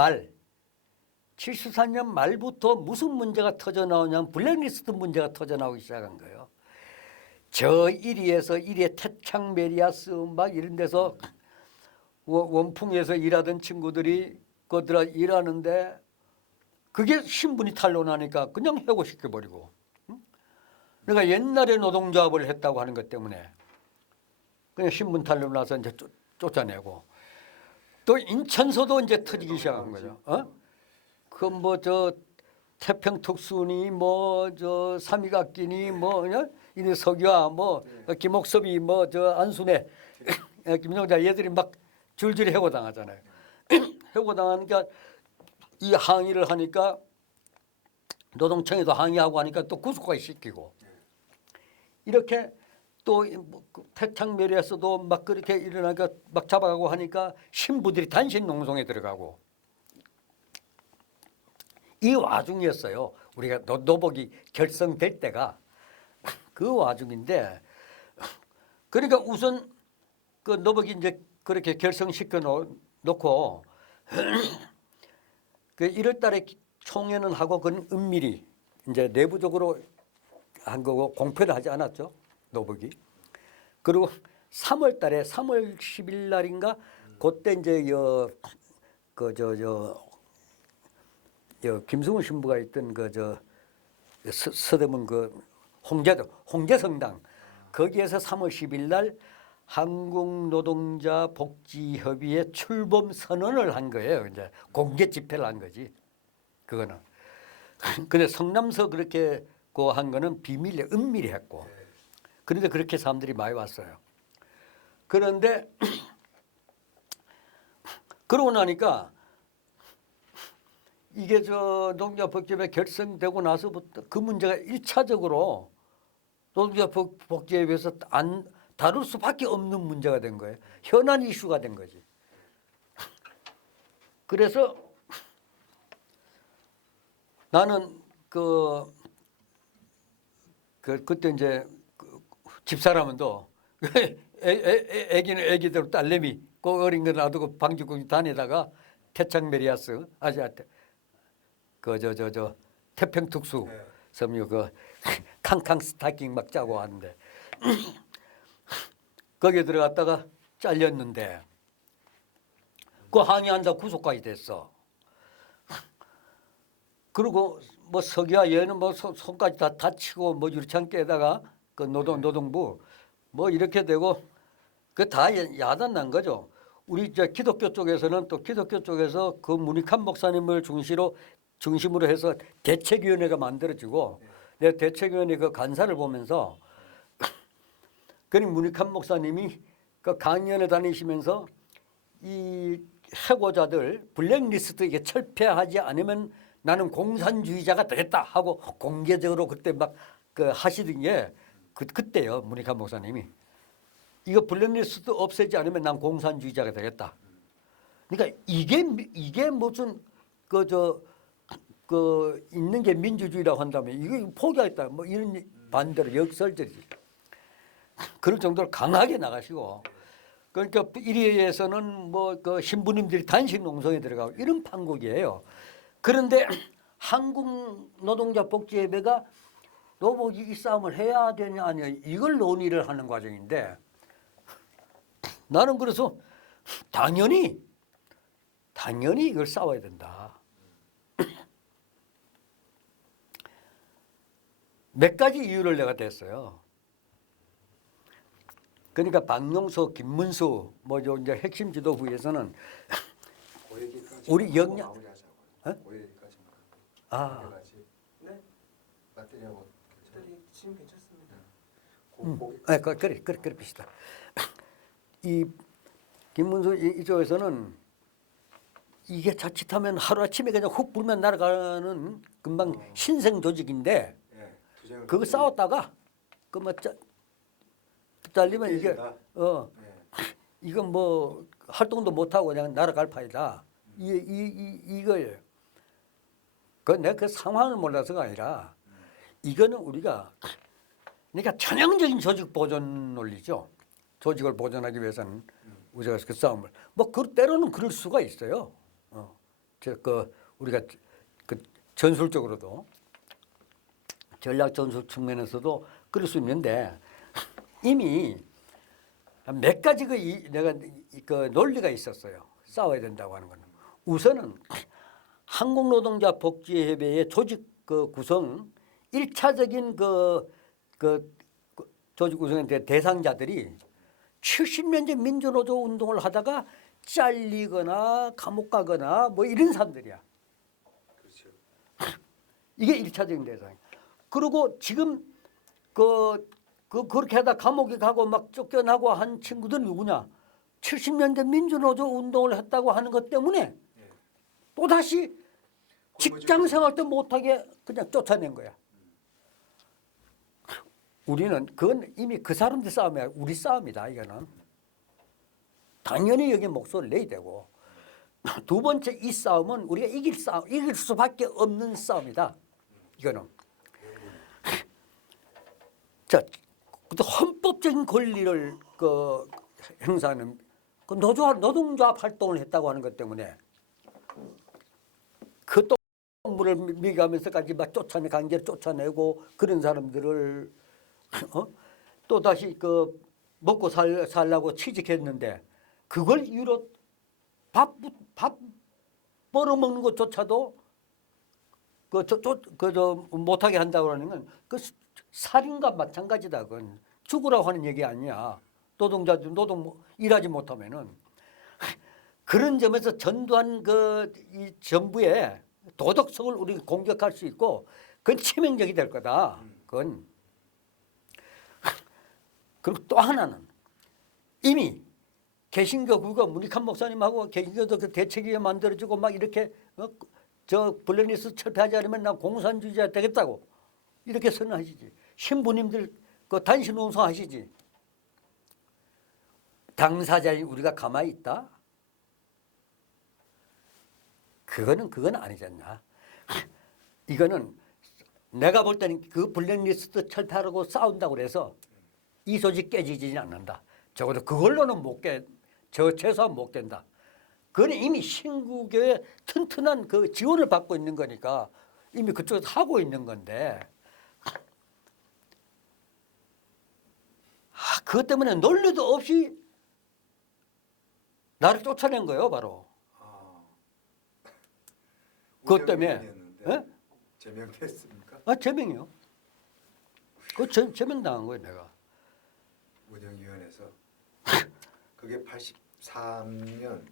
말부터 무슨 문제가 터져 나오냐면 블랙리스트 문제가 터져 나오기 시작한 거예요. 저 1위에서 1위의 태창 메리아스 막 이런 데서 원풍에서 일하던 친구들이 거들아 일하는데 그게 신분이 탄로나니까 그냥 해고시켜버리고. 그러니까 옛날에 노동조합을 했다고 하는 것 때문에 그냥 신분 탄로나서 이제 쫓아내고 또 인천서도 이제 터지기 시작한 거죠. 그 뭐 저 태평특수니 뭐 저 삼위각기니 뭐 이네 석유와 뭐 김옥섭이 뭐 저 안순애 김용자 얘들이 막 줄줄이 해고당하잖아요. 해고당하니까 이 항의를 하니까 노동청에도 항의하고 하니까 또 구속까지 시키고 이렇게 또 태창메리에서도 막 그렇게 일어나니까 막 잡아가고 하니까 신부들이 단신 농성에 들어가고 이 와중이었어요. 우리가 노복이 결성될 때가 그 와중인데 그러니까 우선 그 노복이 이제 그렇게 결성시켜 놓고 그 1월 달에 총회는 하고 그건 은밀히 이제 내부적으로 한 거고 공표를 하지 않았죠. 노복이. 그리고 3월 달에 3월 10일 날인가 그때 이제 김승훈 신부가 있던 서대문 홍제성당 거기에서 3월 10일 날 한국노동자 복지협의회 출범 선언을 한 거예요. 이제 공개 집회를 한 거지. 그거는. 근데 성남서 그렇게 한 거는 비밀에 은밀히 했고. 그런데 그렇게 사람들이 많이 왔어요. 그런데 그러고 나니까 이게 노동자 복지협의회 결성되고 나서부터 그 문제가 1차적으로 노동자 복지협의회에서 안 다룰 수밖에 없는 문제가 된 거예요. 현안 이슈가 된 거지. 그래서 나는 그때 이제 집사람은 또 애기대로 딸내미 그 어린 거 놔두고 방직국에 다니다가 태창 메리아스 태평특수 섬유 캉캉 스타킹 막 짜고 하는데 거기에 들어갔다가 잘렸는데 그 항의한다 구속까지 됐어. 그리고 뭐 서기와 얘는 뭐 손까지 다 다치고 뭐 유리창깨에다가 그 노동부 뭐 이렇게 되고 그 다 야단 난 거죠. 우리 저 기독교 쪽에서는 또 기독교 쪽에서 그 문익환 목사님을 중심으로 해서 대책위원회가 만들어지고 내 대책위원회 그 간사를 보면서 그니 문익환 목사님이 그 강연에 다니시면서 이 해고자들 블랙리스트 이게 철폐하지 않으면 나는 공산주의자가 되겠다 하고 공개적으로 그때 막 그 하시던 게 그때요. 문익환 목사님이 이거 블랙리스트 없애지 않으면 난 공산주의자가 되겠다. 그러니까 이게 무슨 그 있는 게 민주주의라고 한다면 이거 포기하겠다 뭐 이런 반대로 역설적이지. 그럴 정도로 강하게 나가시고 그러니까 이리에서는 뭐 그 신부님들이 단식 농성에 들어가고 이런 판국이에요. 그런데 한국노동자복지협회가 너 이 싸움을 해야 되냐 아니냐 이걸 논의를 하는 과정인데 나는 그래서 당연히 이걸 싸워야 된다. 몇 가지 이유를 내가 댔어요. 그러니까 박용서, 김문수 뭐 이제 핵심 지도부에서는 우리 역량 어? 그 얘기까지 아, 네? 배터리하고 지금 괜찮습니다. 그래 비슷하다. 이 김문수 이쪽에서는 이게 자칫하면 하루아침에 그냥 훅 불면 날아가는 금방 신생 조직인데 그거 싸웠다가 그뭐 잘리면 이게 이건 뭐 활동도 못 하고 그냥 날아갈 판이다. 이거예요. 내가 그 상황을 몰라서가 아니라 이거는 우리가 그러니까 전형적인 조직 보존 논리죠. 조직을 보존하기 위해서는 우리가 그 싸움을 그 때로는 그럴 수가 있어요. 우리가 그 전술적으로도 전략 전술 측면에서도 그럴 수 있는데 이미 몇 가지 내가 그 논리가 있었어요. 싸워야 된다고 하는 거는 우선은 한국노동자복지협회의 조직 그 구성 1차적인 그 조직 구성의 대상자들이 70년째 민주노조 운동을 하다가 잘리거나 감옥 가거나 뭐 이런 사람들이야. 그렇죠. 이게 1차적인 대상. 그리고 지금 그렇게 하다 감옥에 가고 막 쫓겨나고 한 친구들은 누구냐? 70년대 민주노조 운동을 했다고 하는 것 때문에 또다시 직장 생활도 못하게 그냥 쫓아낸 거야. 우리는 그건 이미 그 사람들 싸움이야. 우리 싸움이다. 이거는. 당연히 여기 목소리를 내야 되고 두 번째 이 싸움은 우리가 이길 수밖에 없는 싸움이다. 이거는. 자, 헌법적인 권리를 행사하는 노동조합 활동을 했다고 하는 것 때문에 그 똥물을 미가면서까지 막 강제로 쫓아내고 그런 사람들을 또 다시 먹고 살라고 취직했는데 그걸 이유로 밥 벌어먹는 것조차도 못하게 한다고 하는 건 그 살인과 마찬가지다. 그건 죽으라고 하는 얘기 아니야. 노동자들 일하지 못하면은 그런 점에서 전두환 이 정부의 도덕성을 우리 공격할 수 있고 그건 치명적이 될 거다. 그건. 그리고 또 하나는 이미 개신교구가 문익환 목사님하고 개신교도 그 대책위에 만들어지고 막 이렇게 저 블랙리스트 철폐하지 않으면 난 공산주의자 되겠다고 이렇게 선언하시지. 신부님들 단신 운송하시지. 당사자인 우리가 가만히 있다? 그건 아니잖냐. 이거는 내가 볼 때는 그 블랙리스트 철폐하라고 싸운다고 그래서 이 조직 깨지지는 않는다. 적어도 그걸로는 최소한 못 깬다. 그건 이미 신구교의 튼튼한 그 지원을 받고 있는 거니까 이미 그쪽에서 하고 있는 건데 그것 때문에 논리도 없이 나를 쫓아낸 거예요, 바로. 그것 때문에. 제명됐습니까? 아 제명이요. 그 제명당한 거예요 내가. 운영위원회에서 그게 83년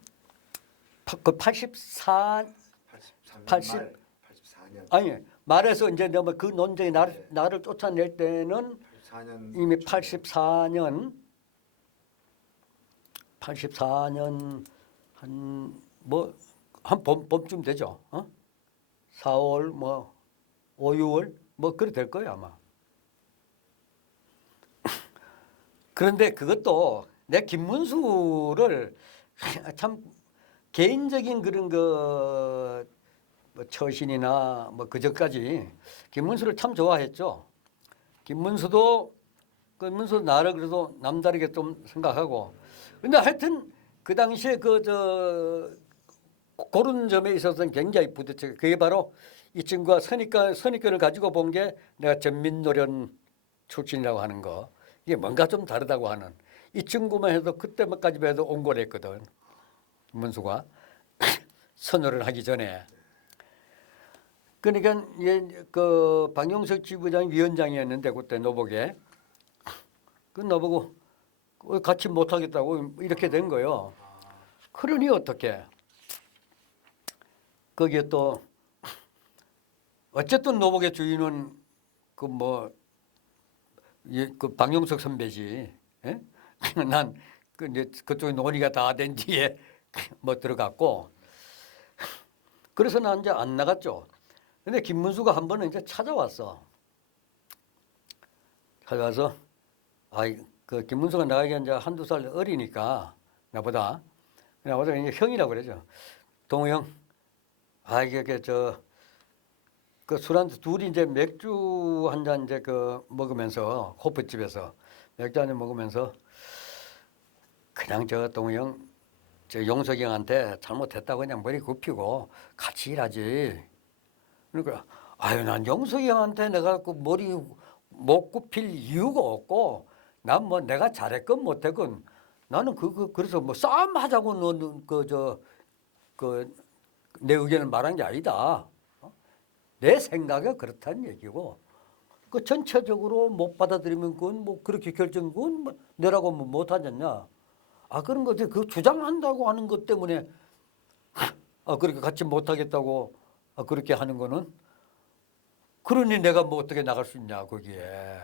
그 84 83년 80 말 84년 아니 말해서 이제 너무 그 논쟁이 나를 쫓아낼 때는 84년 이미 84년 한 뭐 한 봄쯤 되죠. 4월 뭐 5, 6월 뭐 그래 될 거예요 아마. 그런데 그것도 내 김문수를 참 개인적인 그런 뭐 처신이나 뭐 그전까지 김문수를 참 좋아했죠. 김문수도 나를 그래도 남다르게 좀 생각하고. 근데 하여튼 그 당시에 그런 점에 있어서는 굉장히 부딪혀요. 그게 바로 이 친구가 선입견을 가지고 본 게 내가 전민노련 출신이라고 하는 거. 이게 뭔가 좀 다르다고 하는. 이 친구만 해도 그때까지만 해도 옹골했거든. 문수가 선언을 하기 전에. 그러니까 그 박용석 지부장 위원장이었는데 그때 노복에 그 나보고 같이 못하겠다고 이렇게 된 거예요. 그러니 어떻게? 거기에 또 어쨌든 노복의 주인은 그 박용석 선배지. 예? 난 이제 그쪽에 논의가 다 된 뒤에 뭐 들어갔고. 그래서 난 이제 안 나갔죠. 근데 김문수가 한 번은 이제 찾아왔어. 찾아와서 그 김문수가 나에게 이제 한두 살 어리니까 나보다 이제 형이라고 그러죠. 동호 형, 이게 그 술 한 둘이 이제 맥주 한 잔 이제 먹으면서 호프집에서 맥주 한 잔 먹으면서 그냥 동호 형, 용석이 형한테 잘못했다고 그냥 머리 굽히고 같이 일하지. 그러니까 난 용석이 형한테 내가 그 머리 못 굽힐 이유가 없고 난 뭐 내가 잘했건 못했건 나는 그래서 뭐 싸움하자고 너는 내 의견을 말한 게 아니다. 내 생각이 그렇다는 얘기고 그 전체적으로 못 받아들이면 그건 뭐 그렇게 결정 그건 뭐 내라고 뭐 못하겠냐. 그런 거지 그 주장한다고 하는 것 때문에 그렇게 같이 못하겠다고 그렇게 하는 거는 그러니 내가 뭐 어떻게 나갈 수 있냐 거기에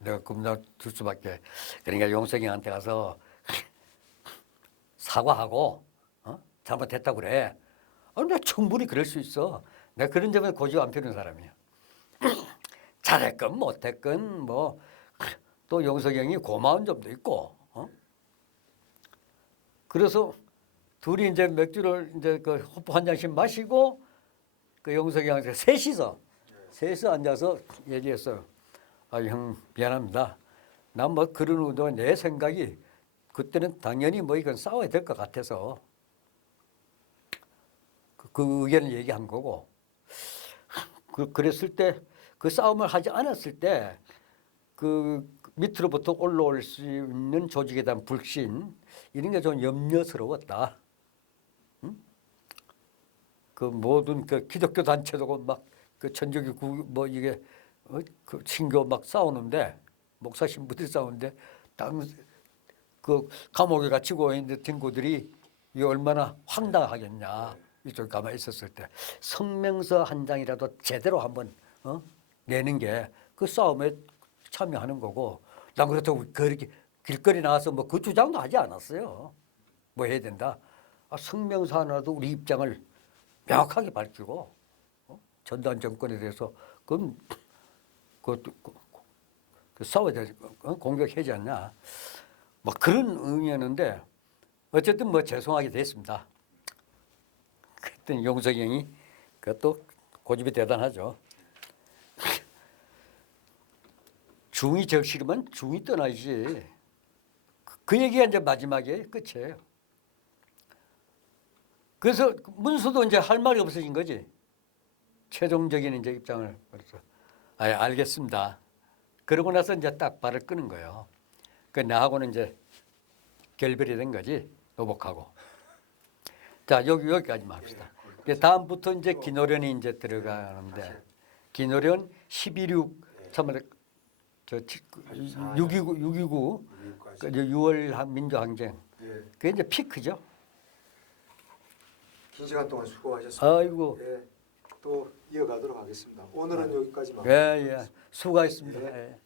내가 겁나 들 수밖에. 그러니까 용석이 형한테 가서 사과하고 잘못했다고 그래. 내가 충분히 그럴 수 있어. 내가 그런 점에 고집 안 피우는 사람이야. 잘했건 못했건 뭐 또 용석이 형이 고마운 점도 있고. 그래서 둘이 이제 맥주를 이제 그 호프 한 잔씩 마시고 그 용석이 형한테 셋이서 앉아서 얘기했어요. 형 미안합니다. 난 뭐 그런 의도 내 생각이 그때는 당연히 뭐 이건 싸워야 될 것 같아서 그 의견을 얘기한 거고. 그랬을 때 그 싸움을 하지 않았을 때 그 밑으로부터 올라올 수 있는 조직에 대한 불신 이런 게 좀 염려스러웠다. 그 모든 그 기독교 단체도 막 그 천주교 뭐 이게 그 신교 막 싸우는데 목사 신부들이 싸우는데 그 감옥에 갇히고 있는 친구들이 이 얼마나 황당하겠냐. 이쪽 가만히 있었을 때 성명서 한 장이라도 제대로 한번 내는 게 그 싸움에 참여하는 거고. 난 그렇다고 그렇게 길거리 나와서 뭐 그 주장도 하지 않았어요. 뭐 해야 된다. 성명서 하나도 우리 입장을 명확하게 밝히고 전두환 정권에 대해서 그건 그 싸워야 되지 공격하지 않냐. 뭐 그런 의미였는데 어쨌든 뭐 죄송하게 됐습니다. 그때 용석이 형이 그것도 고집이 대단하죠. 중이 제일 싫으면 중이 떠나야지. 그 얘기가 이제 마지막에 끝이에요. 그래서 문수도 이제 할 말이 없어진 거지. 최종적인 이제 입장을 그래서 알겠습니다. 그러고 나서 이제 딱 발을 끄는 거예요. 그 나하고는 이제 결별이 된 거지. 노복하고. 자 여기까지만 합시다. 다음부터 이제 기노련이 이제 들어가는데 기노련 12.6 참말로 저 6.29 6.29까지. 6월 민주항쟁 예. 그게 이제 피크죠. 긴 시간 동안 수고하셨습니다. 아이고 예. 또 이어가도록 하겠습니다. 오늘은 여기까지만. 예 수고하셨습니다. 예.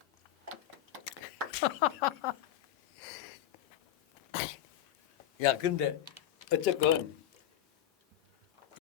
예. 야 근데 어쨌건